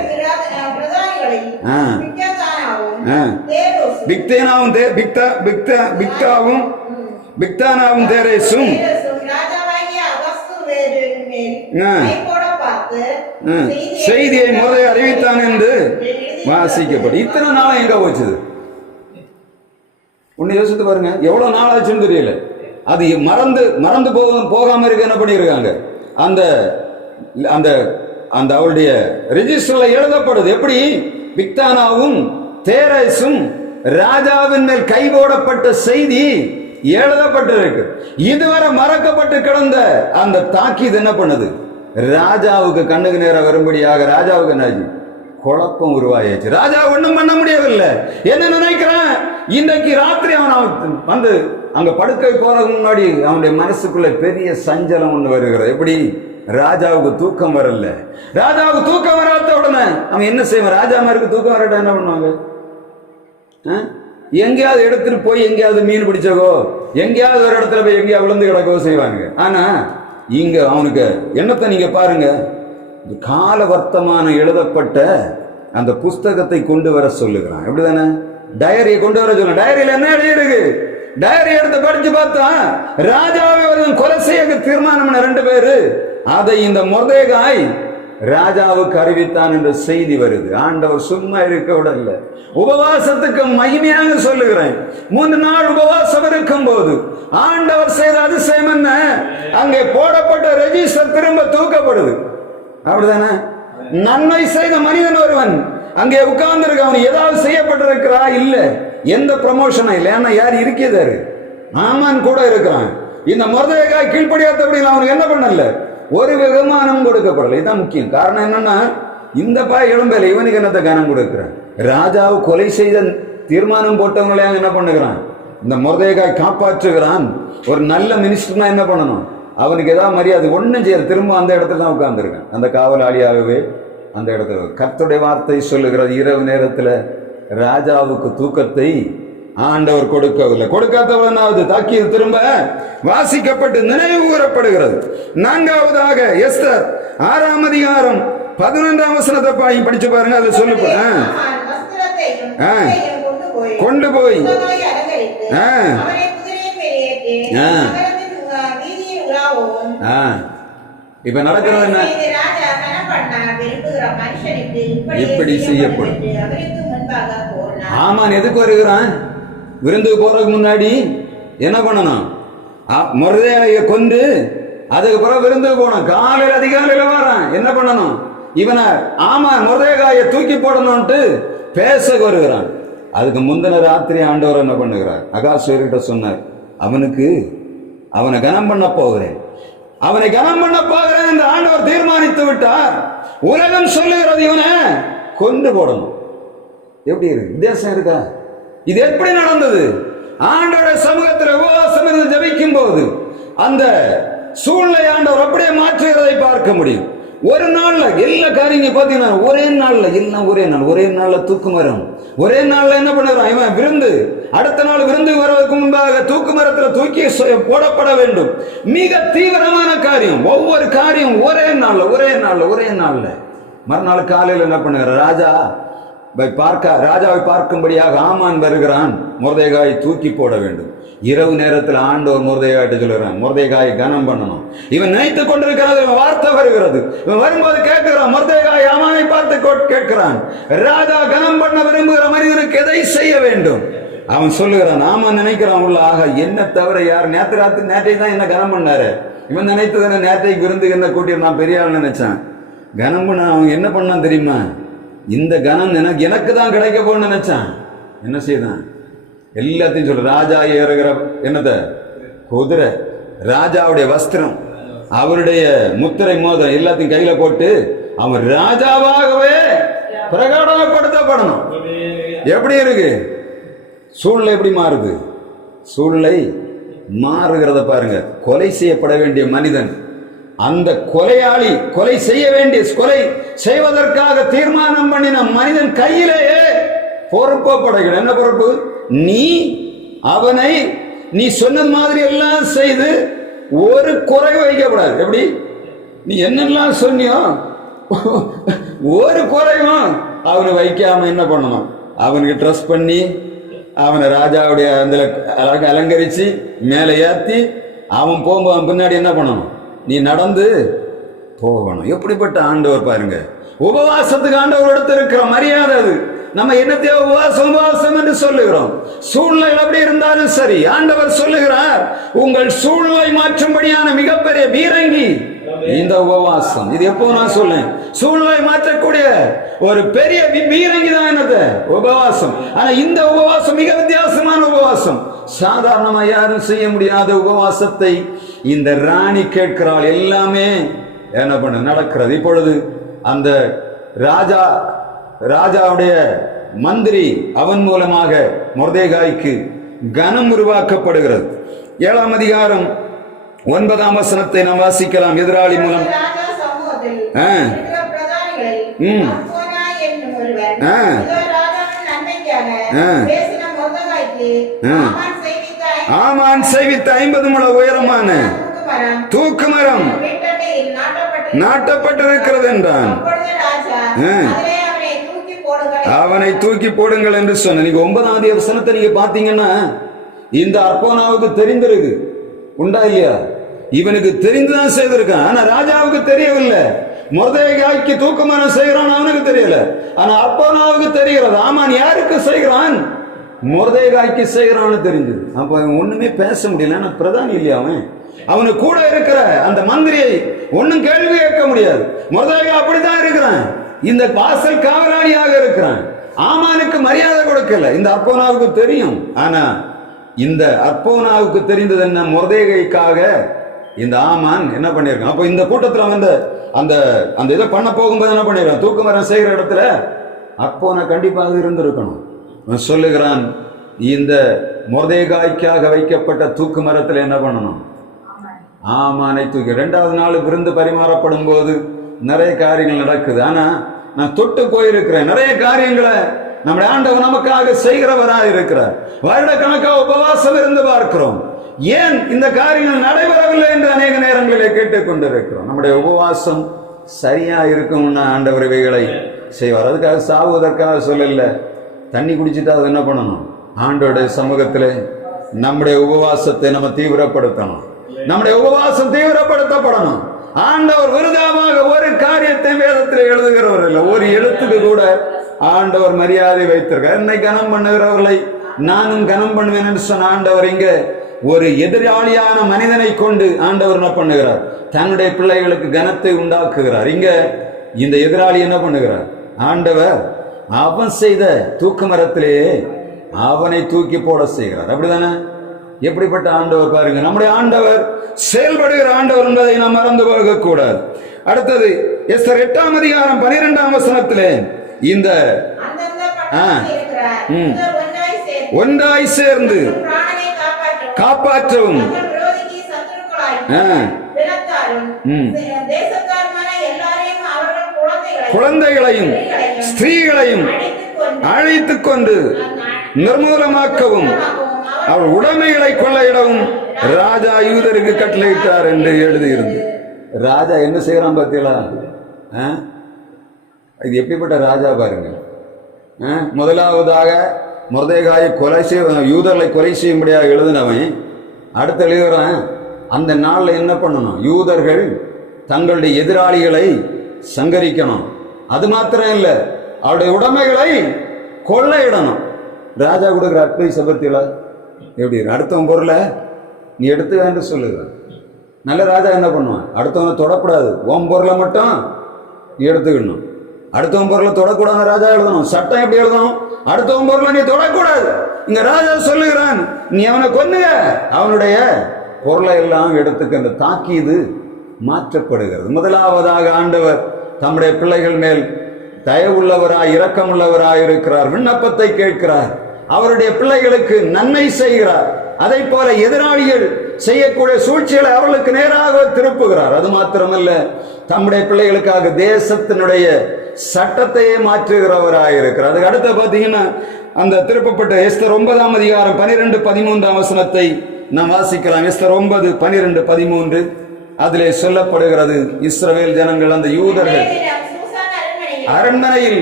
பிக்தானாவும் தேரேசும் செய்தியை முதலில் அறிவித்தான் என்று வாசிக்கப்படும். இத்தனை நாளா எங்க போச்சுது? ஒன்னு யோசித்து பாருங்க, எவ்வளவு நாள் ஆச்சுன்னு தெரியல. அது மறந்து போகாம இருக்க என்ன பண்ணிருக்காங்க? அந்த அந்த அந்த அவருடைய ரெஜிஸ்டர்ல எழுதப்படுது. எப்படி? பிக்தானாவும் தேரேசும் ராஜாவின் மேல் கை போடப்பட்ட செய்தி எழுதப்பட்டிருக்கு. இதுவரை மறக்கப்பட்டு கிடந்த அந்த தாக்கீது என்ன பண்ணுது? ராஜாவுக்கு கண்ணுக்கு நேரம் வரும்படியாக ராஜாவுக்கு என்னாச்சு? குழப்பம் உருவாயாச்சு. ராஜா ஒண்ணும் பண்ண முடியவில்லை. என்ன நினைக்கிறான்? இன்றைக்கு ராத்திரி அவன் வந்து அங்க படுக்கை போறதுக்கு முன்னாடி அவனுடைய மனசுக்குள்ள பெரிய சஞ்சலம் ஒண்ணு வருகிறது. எப்படி? ராஜாவுக்கு தூக்கம் வரல. ராஜாவுக்கு தூக்கம் வராத உடனே அவன் என்ன செய்வான்? ராஜா மாதிரி தூக்கம் வரட்ட என்ன பண்ணுவாங்க? எங்கேயாவது எடுத்துட்டு போய் எங்கேயாவது மீன் பிடிச்சகோ, எங்கேயாவது ஒரு இடத்துல போய் எங்கேயாவது விழுந்து கிடக்கோ செய்வாங்க. ஆனா இங்க அவனுக்கு என்னத்தை நீங்க பாருங்க, கால வர்த்தமானம் எழுதப்பட்ட அந்த புஸ்தகத்தை கொண்டு வர சொல்லுகிறான். எப்படிதானே? டைரியை கொண்டு வர சொல்ல. டைரியில என்ன எழுதியிருக்கு? டைரி எடுத்து படிச்சு பார்த்தா ராஜாவை கொலை செய்ய தீர்மானம் 2 பேரு. அதை இந்த மொர்தெகாய் ராஜாவுக்கு அறிவித்தான் என்ற செய்தி வருது. ஆண்டவர் சும்மா இருக்க விடல. உபவாசத்துக்கு மகிமையாக சொல்லுகிறேன். 3 நாள் உபவாசம் இருக்கும் போது ஆண்டவர் செய்த அதிசயம் என்ன? அங்கே போடப்பட்ட ரெஜிஸ்டர் திரும்ப தூக்கப்படுது. அப்படிதானே? நன்மை செய்த மனிதன் ஒருவன் அங்கே உட்கார்ந்து இருக்க. அவன் ஏதாவது செய்யப்பட்டிருக்கிறா? இல்ல. எந்த ப்ரமோஷனும் இல்லை. ஏன்னா யார் இருக்கிறாரு? ஆமான் கூட இருக்கிறான். இந்த மொர்தெகாய் கீழ்ப்படியாதபடி அவனுக்கு என்ன பண்ணல? ஒரு விதமானம் கொடுக்கப்படல. இதுதான் முக்கியம். காரணம் என்னன்னா, இந்த பாய் எழும்பல இவனுக்கு என்னத்தை கனம் கொடுக்கிறான்? ராஜாவை கொலை செய்த தீர்மானம் போட்டவங்களே என்ன பண்ணுகிறான்? இந்த மொர்தெகாய் காப்பாற்றுகிறான். ஒரு நல்ல மினிஸ்டர்னா என்ன பண்ணணும்? அவனுக்கு ஏதாவது மரியாதை ஒன்றும் செய்ய திரும்ப அந்த இடத்துல தான் உட்கார்ந்துருக்கான். அந்த காவலாளியாகவே அந்த இடத்துல கர்த்தருடைய வார்த்தை சொல்லுகிறது. இரவு நேரத்துல ராஜாவுக்கு தூக்கத்தை ஆண்டவர் கொடுக்கவில்லை. கொடுக்காதவனாவது தாக்கீது திரும்ப வாசிக்கப்பட்டு நினைவு கூறப்படுகிறது. 4ஆவதாக எஸ்தர் 6ஆம் அதிகாரம் 11ஆம் வசனத்தை படிச்சு பாருங்க. அதை சொல்லு. கொண்டு போய் இப்ப நடக்கிறது என்ன? இப்படி செய்யப்படும். ஆமான் எதுக்கு வருகிறான்? விருந்துக்கு போறதுக்கு முன்னாடி என்ன பண்ணணும்? மொர்தெகாயை கொண்டு அதுக்கு பிறகு விருந்துக்கு போகணும். காலையில் அதிகாலையில வரான். என்ன பண்ணணும்? இவனை மொர்தெகாயை தூக்கி போடணும்ட்டு பேச வருகிறான். அதுக்கு முந்தின ராத்திரி ஆண்டவர் என்ன பண்ணுகிறார்? அகாஸ்வேர்கிட்ட சொன்னார், அவனை கனம் பண்ண போகிறேன், அவனை கனம் பண்ண போகிறேன் என்று ஆண்டவர் தீர்மானித்து விட்டார். உலகம் சொல்லுகிறது இவனை கொண்டு போடணும். எப்படி இருக்கு? வித்தியாசம் இருக்கா? இது எப்படி நடந்தது? ஆண்டவருடைய சமூகத்தில் உபவாசம் இருந்து ஜெபிக்கும் போது அந்த சூழ்நிலை ஆண்டவர் அப்படியே மாற்றுகிறதை பார்க்க முடியும். ஒரு நாள்ல எல்லா காரியங்களும் பாத்தீங்கன்னா ஒரே நாள்ல தூக்கு மரம். ஒரே நாள்ல என்ன பண்ணுறான்? இவன் விருந்து அடுத்த நாள் விருந்து வருவதற்கு முன்பாக தூக்கு மரத்துல தூக்கி போடப்பட வேண்டும். மிக தீவிரமான காரியம். ஒவ்வொரு காரியம் ஒரே நாள்ல மறுநாள் காலையில் என்ன பண்ணுகிற? ராஜாவை பார்க்கும்படியாக ஆமான் வருகிறான். மொர்தெகாயை தூக்கி போட வேண்டும். இரவு நேரத்தில் ஆண்டவர் மொர்தெகாயிட்ட சொல்லுகிறான், மொர்தெகாயை கனம் பண்ணணும். இவன் நினைத்துக் கொண்டிருக்கிறது, வார்த்தை வருகிறது. இவன் வரும்போது கேட்கிறான், மொர்தெகாய் ஆமானை பார்த்து கேட்கிறான், ராஜா கனம் பண்ண விரும்புகிற மனிதனுக்கு எதை செய்ய வேண்டும்? அவன் சொல்லுகிறான், ஆமான் நினைக்கிறான் உள்ள, ஆக என்ன தவிர யார் நேற்றை தான் என்ன கனம் பண்ணாரு. இவன் நினைத்தது நேற்றைக்கு விருந்துக்கு என்ன கூட்டி நான் பெரிய ஆள் நினைச்சான். கனம் பண்ண அவன் என்ன பண்ணான் தெரியுமா? இந்த கனம் எனக்கு தான் கிடைக்க போன்னு நினைச்சான். என்ன செய்தான்? எல்லாத்தையும் சொல்ற. ராஜா ஏறுகிற என்னத குதிரை, ராஜாவுடைய வஸ்திரம், அவருடைய முத்திரை மோதிரம் எல்லாத்தையும் கையில போட்டு அவன் ராஜாவாகவே பிரகடனப்படுத்தப்படணும். எப்படி இருக்கு சூழ்நிலை? எப்படி மாறுது சூழ்நிலை? மாறுகிறத பாருங்க. கொலை செய்யப்பட வேண்டிய மனிதன், அந்த கொலையாளி, கொலை செய்ய வேண்டிய செய்வதற்காக தீர்மானம் பண்ணின மனிதன் கையிலேயே பொறுப்பப்படுகிற. என்ன பொறுப்பு? நீ அவனை நீ சொன்னது மாதிரி எல்லாம் செய்து ஒரு குறை வைக்கப்படாது. எப்படி? நீ என்னெல்லாம் சொன்னியோ ஒரு குறையும் அவனை வைக்காம என்ன பண்ணணும்? அவனுக்கு ட்ரெஸ் பண்ணி அவனை ராஜாவுடைய அந்த அலங்கரிச்சு மேலே ஏற்றி அவன் போகும்போது அவன் பின்னாடி என்ன பண்ணணும்? நீ நடந்து போகணும். எப்படிப்பட்ட ஆண்டவர் பாருங்க! உபவாசத்துக்கு ஆண்டவர் இடத்துல இருக்கிற மரியாதை அது. நம்ம என்னத்தையோ உபவாசம் என்று சொல்லுகிறோம். சூழ்நிலை எப்படி இருந்தாலும் சரி, ஆண்டவர் சொல்லுகிறார், உங்கள் சூழ்நிலை மாற்றும்படியான மிகப்பெரிய பீரங்கி இந்த உபவாசம். இது எப்போ நான் சொல்லேன், சூழ்நிலை மாற்றக்கூடிய ஒரு பெரிய பீரங்கி தான் என்னது? உபவாசம். ஆனா இந்த உபவாசம் மிக வித்தியாசமான உபவாசம். சாதாரணமா யாரும் செய்ய முடியாத உபவாசத்தை இந்த ராணி கேட்கிறாள். எல்லாமே என்ன பண்ண நடக்கிறது. இப்பொழுது அந்த ராஜாவுடைய மந்திரி அவன் மூலமாக மொர்தெகாய்க்கு கனம் உருவாக்கப்படுகிறது. 7ஆம் அதிகாரம் 9ஆம் வசனத்தை நாம் வாசிக்கலாம். எதிராளி மூலம் ஆமான் செய்வித்த 50 முழ உயரமான தூக்கு மரம் நாட்டப்பட்டிருக்கிறது என்றான். அவனை தூக்கி போடுங்கள் என்று சொன்ன. நீங்க 9ஆம் வசனத்தை நீங்க பாத்தீங்கன்னா இந்த அர்போனாவுக்கு தெரிந்திருக்கு உண்டா இல்லையா? இவனுக்கு தெரிந்துதான் செய்திருக்கான். ஆனா ராஜாவுக்கு தெரியவில்லை. மொர்தெகாய்க்கு தூக்கு மரம் செய்கிறான் அவனுக்கு தெரியல. ஆனா அர்போனாவுக்கு தெரிகிறது. ஆமான் யாருக்கு செய்கிறான்? மொர்தெகாய்க்கு செய்கிறான்னு தெரிஞ்சது. அப்ப ஒண்ணுமே பேச முடியல. பிரதானி இல்லையா அவன்? அவனுக்கு கூட இருக்கிற அந்த மந்திரியை ஒன்னும் கேள்வி கேட்க முடியாது. மொர்தெகாய் அப்படித்தான் இருக்கிறான். இந்த வாசல் காவலாளியாக இருக்கிறான். ஆமானுக்கு மரியாதை கொடுக்கல. இந்த அர்போனாவுக்கு தெரியும். ஆனா இந்த அர்போனாவுக்கு தெரிந்தது என்ன? மொர்தெகாய்க்காக இந்த ஆமான் என்ன பண்ணிருக்கான்? அப்போ இந்த கூட்டத்தில் வந்து அந்த அந்த இதை பண்ண போகும்போது என்ன பண்ணிருக்கான்? தூக்கு மரம் செய்கிற இடத்துல அர்போனா கண்டிப்பாக இருந்திருக்கணும். சொல்லுகிறான், இந்த மொர்தெகாய்க்காக வைக்கப்பட்ட தூக்கு மரத்தில் என்ன பண்ணணும்? ஆமானை தூக்கி. 2வது நாள் விருந்து பரிமாறப்படும் போது நிறைய காரியங்கள் நடக்குது. ஆனா நான் தொட்டு போயிருக்கிறேன். நிறைய காரியங்களை நம்முடைய ஆண்டவர் நமக்காக செய்கிறவராக இருக்கிறார். வருடக்கணக்காக உபவாசம் இருந்து பார்க்கிறோம். ஏன் இந்த காரியங்கள் நடைபெறவில்லை என்று அநேக நேரங்களிலே கேட்டுக்கொண்டிருக்கிறோம். நம்முடைய உபவாசம் சரியா இருக்கும்னா ஆண்டவர் இவைகளை செய்வார். அதுக்காக சாவுவதற்காக சொல்லல. தண்ணி குடிச்சுட்டா அது என்ன பண்ணணும்? ஆண்டவருடைய சமூகத்திலே நம்முடைய உபவாசத்தை நம்ம தீவிரப்படுத்தணும். நம்முடைய உபவாசம் தீவிரப்படுத்தப்படணும். ஆண்டவர் விருதாமாக ஒரு காரியத்தை வேதத்தில் எழுதுகிறவர் இல்லை. ஒரு எழுத்துக்கு கூட ஆண்டவர் மரியாதை வைத்திருக்க. என்னை கனம் பண்ணுகிறவர்களை நானும் கனம் பண்ணுவேன் என்று சொன்ன ஆண்டவர் இங்க ஒரு எதிராளியான மனிதனை கொண்டு ஆண்டவர் என்ன பண்ணுகிறார்? தன்னுடைய பிள்ளைகளுக்கு கனத்தை உண்டாக்குகிறார். இங்க இந்த எதிராளி என்ன பண்ணுகிறார்? ஆண்டவர் அவன் செய்த தூக்கு மரத்திலேயே அவனை தூக்கி போட செய்கிறார். அப்படிதானே? எப்படிப்பட்ட ஆண்டவர் பாருங்க! நம்முடைய ஆண்டவர் செயல்படுகிற ஆண்டவர் என்பதை நாம் மறந்து போக கூடாது. அடுத்தது எஸ்தர் 8ஆம் அதிகாரம் 12ஆம் வசனத்திலே இந்த ஒன்றாய் சேர்ந்து காப்பாற்றவும் குழந்தைகளையும் ஸ்திரீகளையும் அழைத்துக் கொண்டு நிர்மூலமாக்கவும் அவர் உடைமைகளை கொள்ளையிடவும் ராஜா யூதருக்கு கட்டளையிட்டார் என்று எழுதியிருந்து. ராஜா என்ன செய்யறான் பார்த்தீங்களா? இது எப்படிப்பட்ட ராஜா பாருங்க! முதலாவதாக மொர்தெகாயை கொலை செய்ய யூதர்களை கொலை செய்யும்படியாக எழுதினவன் அடுத்து எழுதுறான், அந்த நாளில் என்ன பண்ணணும்? யூதர்கள் தங்களுடைய எதிராளிகளை சங்கரிக்கணும். அது மாத்திரம் இல்லை, அவருடைய உடைமைகளை கொள்ளையிடணும். ராஜா கொடுக்குற அட்வைஸ் பத்தியில எப்படி அடுத்தவன் பொருளை நீ எடுத்துக்கான்னு சொல்லுகிறான். நல்ல ராஜா என்ன பண்ணுவான்? அடுத்தவனை தொடக்கூடாது, உன் பொருளை மட்டும் நீ எடுத்துக்கணும். அடுத்தவன் பொருளை தொடக்கூடாது ராஜா எழுதணும். சட்டம் எப்படி எழுதணும்? அடுத்தவன் பொருளை நீ தொடக்கூடாது. இங்க ராஜா சொல்லுகிறான், நீ அவனை கொன்னுங்க, அவனுடைய பொருளை எல்லாம் எடுத்துக்க. அந்த தாக்கீது மாற்றப்படுகிறது. முதலாவதாக ஆண்டவர் தம்முடைய பிள்ளைகள் மேல் தயவுள்ளவராய் இரக்கமுள்ளவராய் இருக்கிறார். விண்ணப்பத்தை கேட்கிறார். அவருடைய பிள்ளைகளுக்கு நன்மை செய்கிறார். அதை போல எதிராளிகள் செய்யக்கூடிய சூழ்ச்சிகளை அவர்களுக்கு நேராக திருப்புகிறார். அது மாத்திரமல்ல, தம்முடைய பிள்ளைகளுக்காக தேசத்தினுடைய சட்டத்தையே மாற்றுகிறவராயிருக்கிறார். அதுக்கு அடுத்த பார்த்தீங்கன்னா, அந்த திருப்பப்பட்ட எஸ்தர் 9ஆம் அதிகாரம் 12-13 வசனத்தை நாம் வாசிக்கலாம். எஸ்தர் 9:12-13 அதிலே சொல்லப்படுகிறது, இஸ்ரவேல் ஜனங்கள், அந்த யூதர்கள் அரண்மனையில்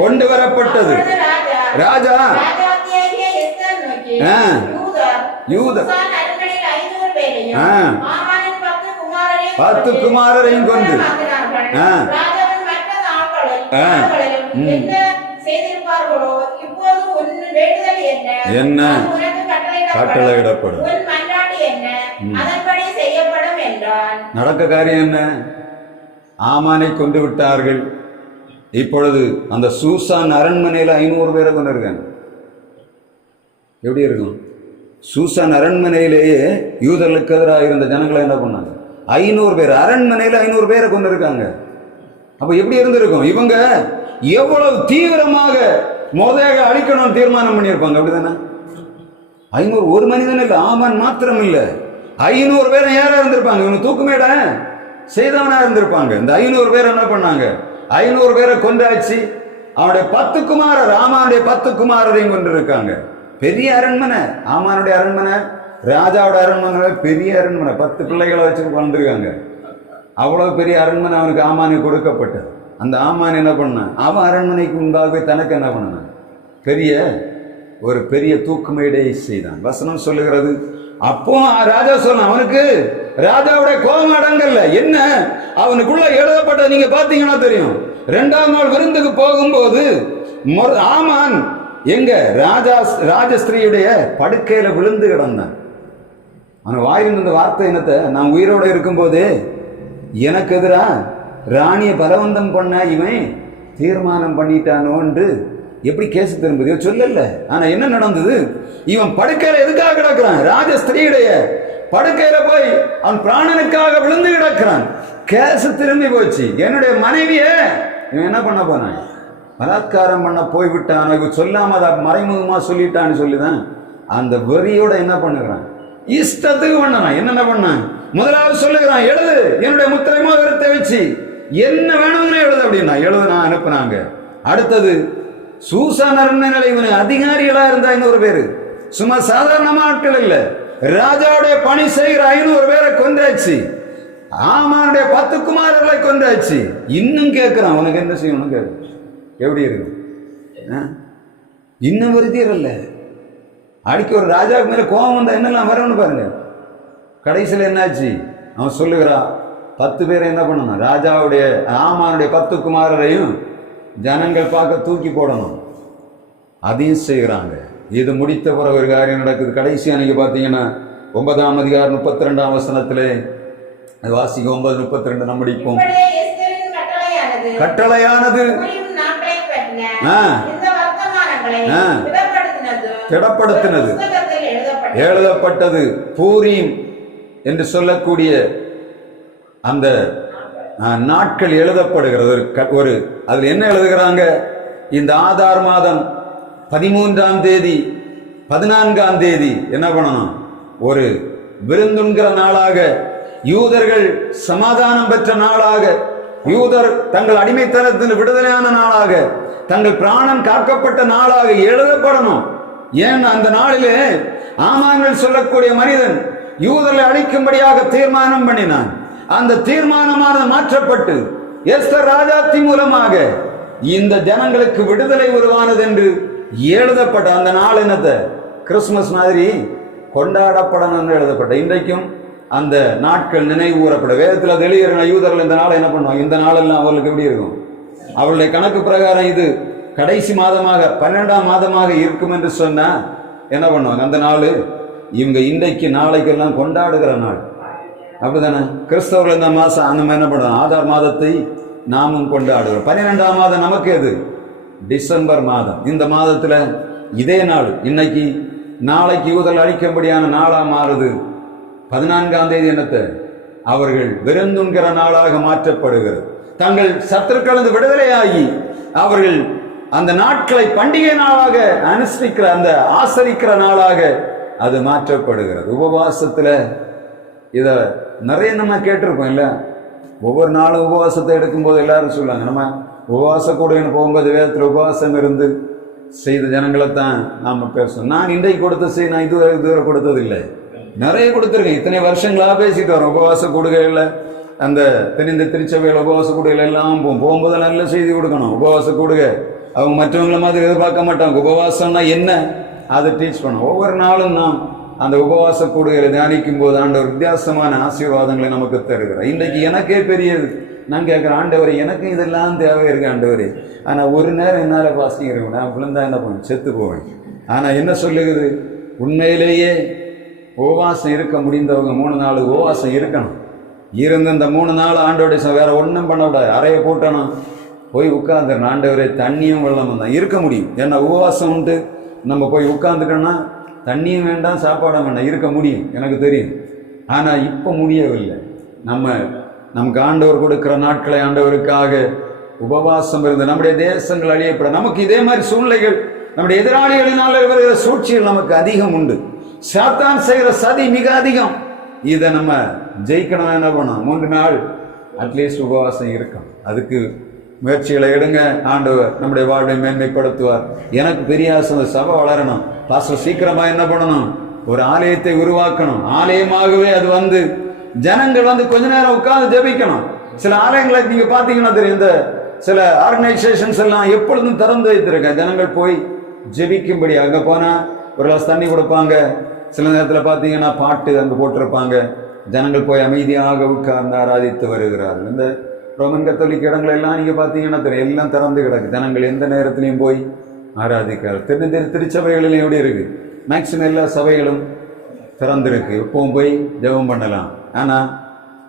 கொண்டு வரப்பட்டது. ராஜா யூதர் 10 குமாரரையும் கொண்டு என்ன கட்டளையிடப்படும். நடக்க காரியம் என்ன? ஆமானை கொண்டு விட்டார்கள். இப்பொழுது அந்த சூசான் அரண்மனையில் 500 பேரை கொண்டு இருக்காங்க. எப்படி இருக்கும்? சூசான் அரண்மனையிலேயே யூதர்களுக்கு எதிராக இருந்த ஜனங்களை என்ன பண்ணாங்க? 500 பேர், அரண்மனையில் 500 பேரை கொண்டு இருக்காங்க. அப்ப எப்படி இருந்திருக்கும்? இவங்க எவ்வளவு தீவிரமாக மோதேக அழிக்கணும்னு தீர்மானம் பண்ணியிருப்பாங்க. அப்படிதானே? 500 ஒரு மனிதன் இல்லை, ஆமான் மாத்திரம் இல்லை, 500 பேர் யாரா இருந்திருப்பாங்க. இவங்க தூக்குமேட செய்தவனா இருந்திருப்பாங்க. இந்த 500 பேர் என்ன பண்ணாங்க? 500 பேரை கொண்டாச்சு. அவனுடைய 10 குமாரர், ஆமானுடைய 10 குமாரரையும் கொண்டு இருக்காங்க. பெரிய அரண்மனை, ஆமானுடைய அரண்மனை, ராஜாவோட அரண்மனை, பெரிய அரண்மனை, 10 பிள்ளைகளை வச்சு வந்திருக்காங்க. அவ்வளவு பெரிய அரண்மனை அவனுக்கு ஆமானுக்கு கொடுக்கப்பட்டது. அந்த ஆமான் என்ன பண்ணான்? அவன் அரண்மனைக்கு முன்பாகவே தனக்கு என்ன பண்ணான்? ஒரு பெரிய தூக்கு மேடையை செய்தான். வசனம் சொல்லுகிறது, அப்போ ராஜா சொன்ன, அவனுக்கு ராஜாவுடைய கோபம் அடங்கல்ல. என்ன அவனுக்குள்ள எழுதப்பட்ட நீங்க பாத்தீங்கன்னா தெரியும். 2ஆம் நாள் விருந்துக்கு போகும்போது ஆமான் எங்க ராஜஸ்திரீயுடைய படுக்கையில விழுந்து கிடந்தான். அவன் வாயில் இருந்த வார்த்தை என்னத்தை? நான் உயிரோட இருக்கும் போதே எனக்கு எதிரா ராணியை பலவந்தம் பண்ண இவன் தீர்மானம் பண்ணிட்டானோ என்று எப்படி கேஸ் திரும்புது சொல்லல. ஆனா என்ன நடந்தது? இவன் படுக்கையில எதுக்காக கிடக்கிறான்? ராஜஸ்திரீயுடைய படுக்கையில போய் அவன் பிராணனுக்காக விழுந்து கிடக்கிறான். கேஸ் திரும்பி போச்சு. என்னுடைய மனைவிய இவன் என்ன பண்ண போனான்? பலாத்காரம் பண்ண போய்விட்டான். சொல்லாம அதை மறைமுகமா சொல்லிட்டான்னு சொல்லிதான் அந்த வெறியோட என்ன பண்ணுகிறான்? இஷ்டத்துக்கு பண்ணான். என்னென்ன பண்ணான்? முதலாவது சொல்லுகிறான், எழுது, என்னுடைய முத்திரை மோதிரத்தை வச்சு என்ன வேணும்னு எழுது அப்படின்னா எழுதுனா அனுப்புனாங்க. அடுத்தது சூசான் அரண்மனையில் இவனு அதிகாரிகளா இருந்த 500 பேரு, சும்மா சாதாரண ஆட்கள் இல்ல, ராஜாவுடைய பணி செய்கிற 500 பேரை கொண்டாச்சு. ஆமானுடைய 10 குமாரர்களை கொண்டாச்சு. இன்னும் கேட்கிறான், உனக்கு என்ன செய்யணும் கேட்க. எப்படி இருக்கும்? இன்னும் வருத்தீரல்ல. அடிக்க ஒரு ராஜாவுக்கு மேல கோபம் வந்தா என்னெல்லாம் வரணும்னு பாருங்க. கடைசியில் என்னாச்சு? அவன் சொல்லுகிறான், 10 பேரை என்ன பண்ணணும்? ராஜாவுடைய ஆமானுடைய 10 குமாரரையும் ஜனங்கள் பார்க்க தூக்கி போடணும். அதையும் செய்கிறாங்க. இது முடித்த பிறகு ஒரு காரியம் நடக்குது. கடைசி அன்னைக்கு பார்த்தீங்கன்னா 9ஆம் அதிகாரம் 32ஆம் வசனத்திலே வாசிக்க 9:32 நம்ம முடிப்போம். கட்டளையானது திடப்படுத்தினது எழுதப்பட்டது. பூரீம் என்று சொல்லக்கூடிய அந்த நாட்கள் எழுதப்படுகிறது. ஒரு அதில் என்ன எழுதுகிறாங்க? இந்த ஆதார் மாதம் 13ஆம் தேதி 14ஆம் தேதி என்ன பண்ணணும்? ஒரு விருந்துங்கிற நாளாக, யூதர்கள் சமாதானம் பெற்ற நாளாக, யூதர் தங்கள் அடிமைத்தனத்தில் விடுதலையான நாளாக, தங்கள் பிராணம் காக்கப்பட்ட நாளாக எழுதப்படணும். ஏன் அந்த நாளிலே ஆமான்கள் சொல்லக்கூடிய மனிதன் யூதர்களை அழிக்கும்படியாக தீர்மானம் பண்ணினான். அந்த தீர்மானமானது மாற்றப்பட்டு எஸ்தர் ராஜாத்தி மூலமாக இந்த ஜனங்களுக்கு விடுதலை உருவானது என்று எழுதப்பட்ட அந்த நாள் என்னத்தை? கிறிஸ்துமஸ் மாதிரி கொண்டாடப்படணும் என்று எழுதப்பட்ட. இன்றைக்கும் அந்த நாட்கள் நினைவு கூறப்பட. வேதத்தில் தெளிகிற யூதர்கள் இந்த நாளை என்ன பண்ணுவாங்க? இந்த நாளெல்லாம் அவர்களுக்கு எப்படி இருக்கும்? அவருடைய கணக்கு பிரகாரம் இது கடைசி மாதமாக 12ஆம் மாதமாக இருக்கும் என்று சொன்னா என்ன பண்ணுவாங்க? அந்த நாள் இவங்க இன்றைக்கு நாளைக்கெல்லாம் கொண்டாடுகிற நாள். அப்படித்தானே? கிறிஸ்தவர்கள் இந்த மாசம் அந்த மாதிரி என்ன பண்ணுவாங்க? ஆதார் மாதத்தை நாமும் கொண்டாடுகிறோம். 12ஆம் மாதம் நமக்கு எது? டிசம்பர் மாதம். இந்த மாதத்துல இதே நாள் இன்னைக்கு நாளைக்கு யூதர்கள் அழிக்கும்படியான நாளா மாறுது. 14ஆம் தேதி என்னத்தை? அவர்கள் விருந்துங்கிற நாளாக மாற்றப்படுகிறது. தங்கள் சத்துருக்களது விடுதலையாகி அவர்கள் அந்த நாட்களை பண்டிகை நாளாக அனுஷ்டிக்கிற அந்த ஆசரிக்கிற நாளாக அது மாற்றப்படுகிறது. உபவாசத்துல இத நிறைய நம்ம கேட்டிருப்போம் இல்ல, ஒவ்வொரு நாளும் உபவாசத்தை எடுக்கும்போது எல்லாரும் சொல்லுவாங்க, நம்ம உபவாச கூடைன்னு போகும்போது வேதத்துல உபவாசம் இருந்து செய்த ஜனங்களை தான் நாம பேசணும். நான் இன்றைக்கு கொடுத்த செய்ய நான் இதுவரை கொடுத்தது இல்லை, நிறைய கொடுத்துருக்கேன். இத்தனை வருஷங்களா பேசிட்டு வரோம். உபவாச கூடுகையில் அந்த தென்னிந்திய திருச்சபையில் உபவாச கூடுகையில் எல்லாம் போகும்போது நல்ல செய்தி கொடுக்கணும். உபவாச கூடுகை அவங்க மற்றவங்கள மாதிரி எதிர்பார்க்க மாட்டாங்க. உபவாசம்னா என்ன அதை டீச் பண்ணணும். ஒவ்வொரு நாளும் நாம் அந்த உபவாச கூடுகைகளை தியானிக்கும் போது ஆண்டவர் வித்தியாசமான ஆசீர்வாதங்களை நமக்கு தருகிறார். இன்றைக்கு எனக்கே பெரியது. நான் கேட்குறேன், ஆண்டவரே எனக்கு இதெல்லாம் தேவை இருக்கு ஆண்டவரே, ஆனால் ஒரு நேரம் என்னால் பாசிக்கிறேன், நான் விழுந்தா என்ன பண்ணுவேன், செத்து போவேன். ஆனால் என்ன சொல்லுகிறது, உண்மையிலேயே உபவாசம் இருக்க முடிந்தவங்க 3 நாள் உபவாசம் இருக்கணும். இருந்து இந்த 3 நாள் ஆண்டவருடைய வேற ஒன்றும் பண்ண விடாது, அறைய போட்டணும், போய் உட்கார்ந்துடணும். ஆண்டவரே தண்ணியும் வெள்ளமும் தான் இருக்க முடியும். ஏன்னா உபவாசம் உண்டு, நம்ம போய் உட்கார்ந்துட்டோம்னா தண்ணியும் வேண்டாம் சாப்பாடும் வேண்டாம், இருக்க முடியும், எனக்கு தெரியும். ஆனால் இப்போ முடியவில்லை. நமக்கு ஆண்டவர் கொடுக்கிற நாட்களை ஆண்டவருக்காக உபவாசம் இருந்து நம்முடைய தேசங்கள் அழியப்பட, நமக்கு இதே மாதிரி சூழ்நிலைகள் நம்முடைய எதிராளிகளினால் வருகிற சூழ்ச்சிகள் நமக்கு அதிகம் உண்டு. சாத்தான் செய்கிற சதி மிக அதிகம். இதை நம்ம ஜெயிக்கணும். என்ன பண்ணணும், 3 நாள் அட்லீஸ்ட் உபவாசம் இருக்கும். அதுக்கு முயற்சிகளை எடுங்க. ஆண்டவர் நம்முடைய வாழ்வை மேன்மைப்படுத்துவார். எனக்கு பெரிய ஆசை, சபை வளரணும். பாஸ்டர் சீக்கிரமா என்ன பண்ணணும், ஒரு ஆலயத்தை உருவாக்கணும். ஆலயமாகவே அது வந்து ஜனங்கள் வந்து கொஞ்ச நேரம் உட்கார்ந்து ஜெபிக்கணும். சில ஆலயங்களை நீங்க பாத்தீங்கன்னா தெரியும், இந்த சில ஆர்கனைசேஷன்ஸ் எல்லாம் எப்பொழுதும் திறந்து வைத்திருக்க, ஜனங்கள் போய் ஜெபிக்கும்படி. அங்க போனா ஒரு கிளாஸ் தண்ணி கொடுப்பாங்க. சில நேரத்தில் பார்த்தீங்கன்னா பாட்டு அங்கே போட்டிருப்பாங்க. ஜனங்கள் போய் அமைதியாக உட்கார்ந்து ஆராதித்து வருகிறார்கள். இந்த ரோமன் கத்தோலிக்க இடங்கள் எல்லாம் நீங்க பார்த்தீங்கன்னா தெரியும், எல்லாம் திறந்து கிடக்கு. ஜனங்கள் எந்த நேரத்திலையும் போய் ஆராதிக்கிறார். திருச்சபைகளிலும் எப்படி இருக்கு, மேக்சிமம் எல்லா சபைகளும் திறந்திருக்கு, இப்பவும் போய் ஜெபம் பண்ணலாம். ஆனா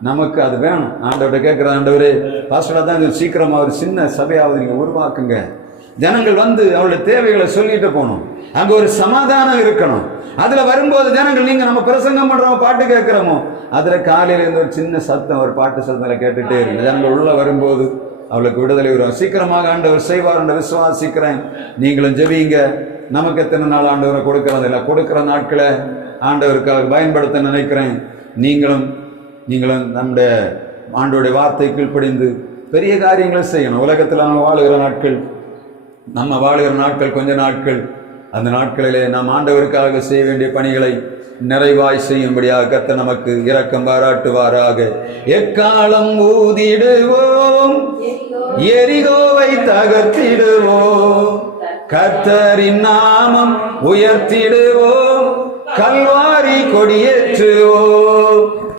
நமக்கு அது வேணும். ஆண்டவர்கிட்ட கேட்கிற, ஆண்டவரே பாஸ்டரா தான் சீக்கிரமா ஒரு சின்ன சபையாவது நீங்க உருவாக்குங்க. ஜனங்கள் வந்து அவருடைய தேவைகளை சொல்லிட்டு போகணும். அங்க ஒரு சமாதானம் இருக்கணும். அதுல வரும்போது ஜனங்கள், நீங்க நம்ம பிரசங்கம் பண்றோமோ பாட்டு கேட்கிறோமோ, அதுல காலையில இருந்து ஒரு சின்ன சத்தம், ஒரு பாட்டு சத்தம் கேட்டுட்டே இருக்கு. ஜனங்கள் உள்ள வரும்போது அவளுக்கு விடுதலை வரும். சீக்கிரமாக ஆண்டவர் செய்வார் என்று விசுவாசிக்கிறேன். நீங்களும் ஜெபிங்க. நமக்கு எத்தனை நாள் ஆண்டவரை கொடுக்கறது இல்லை, கொடுக்கிற நாட்களை ஆண்டவருக்காக பயன்படுத்த நினைக்கிறேன். நீங்களும் நம்முடைய ஆண்டவருடைய வார்த்தை கீழ்ப்படிந்து பெரிய காரியங்களை செய்யணும். உலகத்தில் நம்ம வாழுகிற நாட்கள் கொஞ்ச நாட்கள். அந்த நாட்களிலே நாம் ஆண்டவருக்காக செய்ய வேண்டிய பணிகளை நிறைவாய் செய்யும்படியாக கர்த்தர் நமக்கு இரக்கம் பாராட்டுவாராக. எக்காலம் ஊதிடுவோம், எரிகோவை தகர்த்திடுவோம், கர்த்தரின் நாமம் உயர்த்திடுவோம், கல்வாரி கொடியேற்றுவோம்.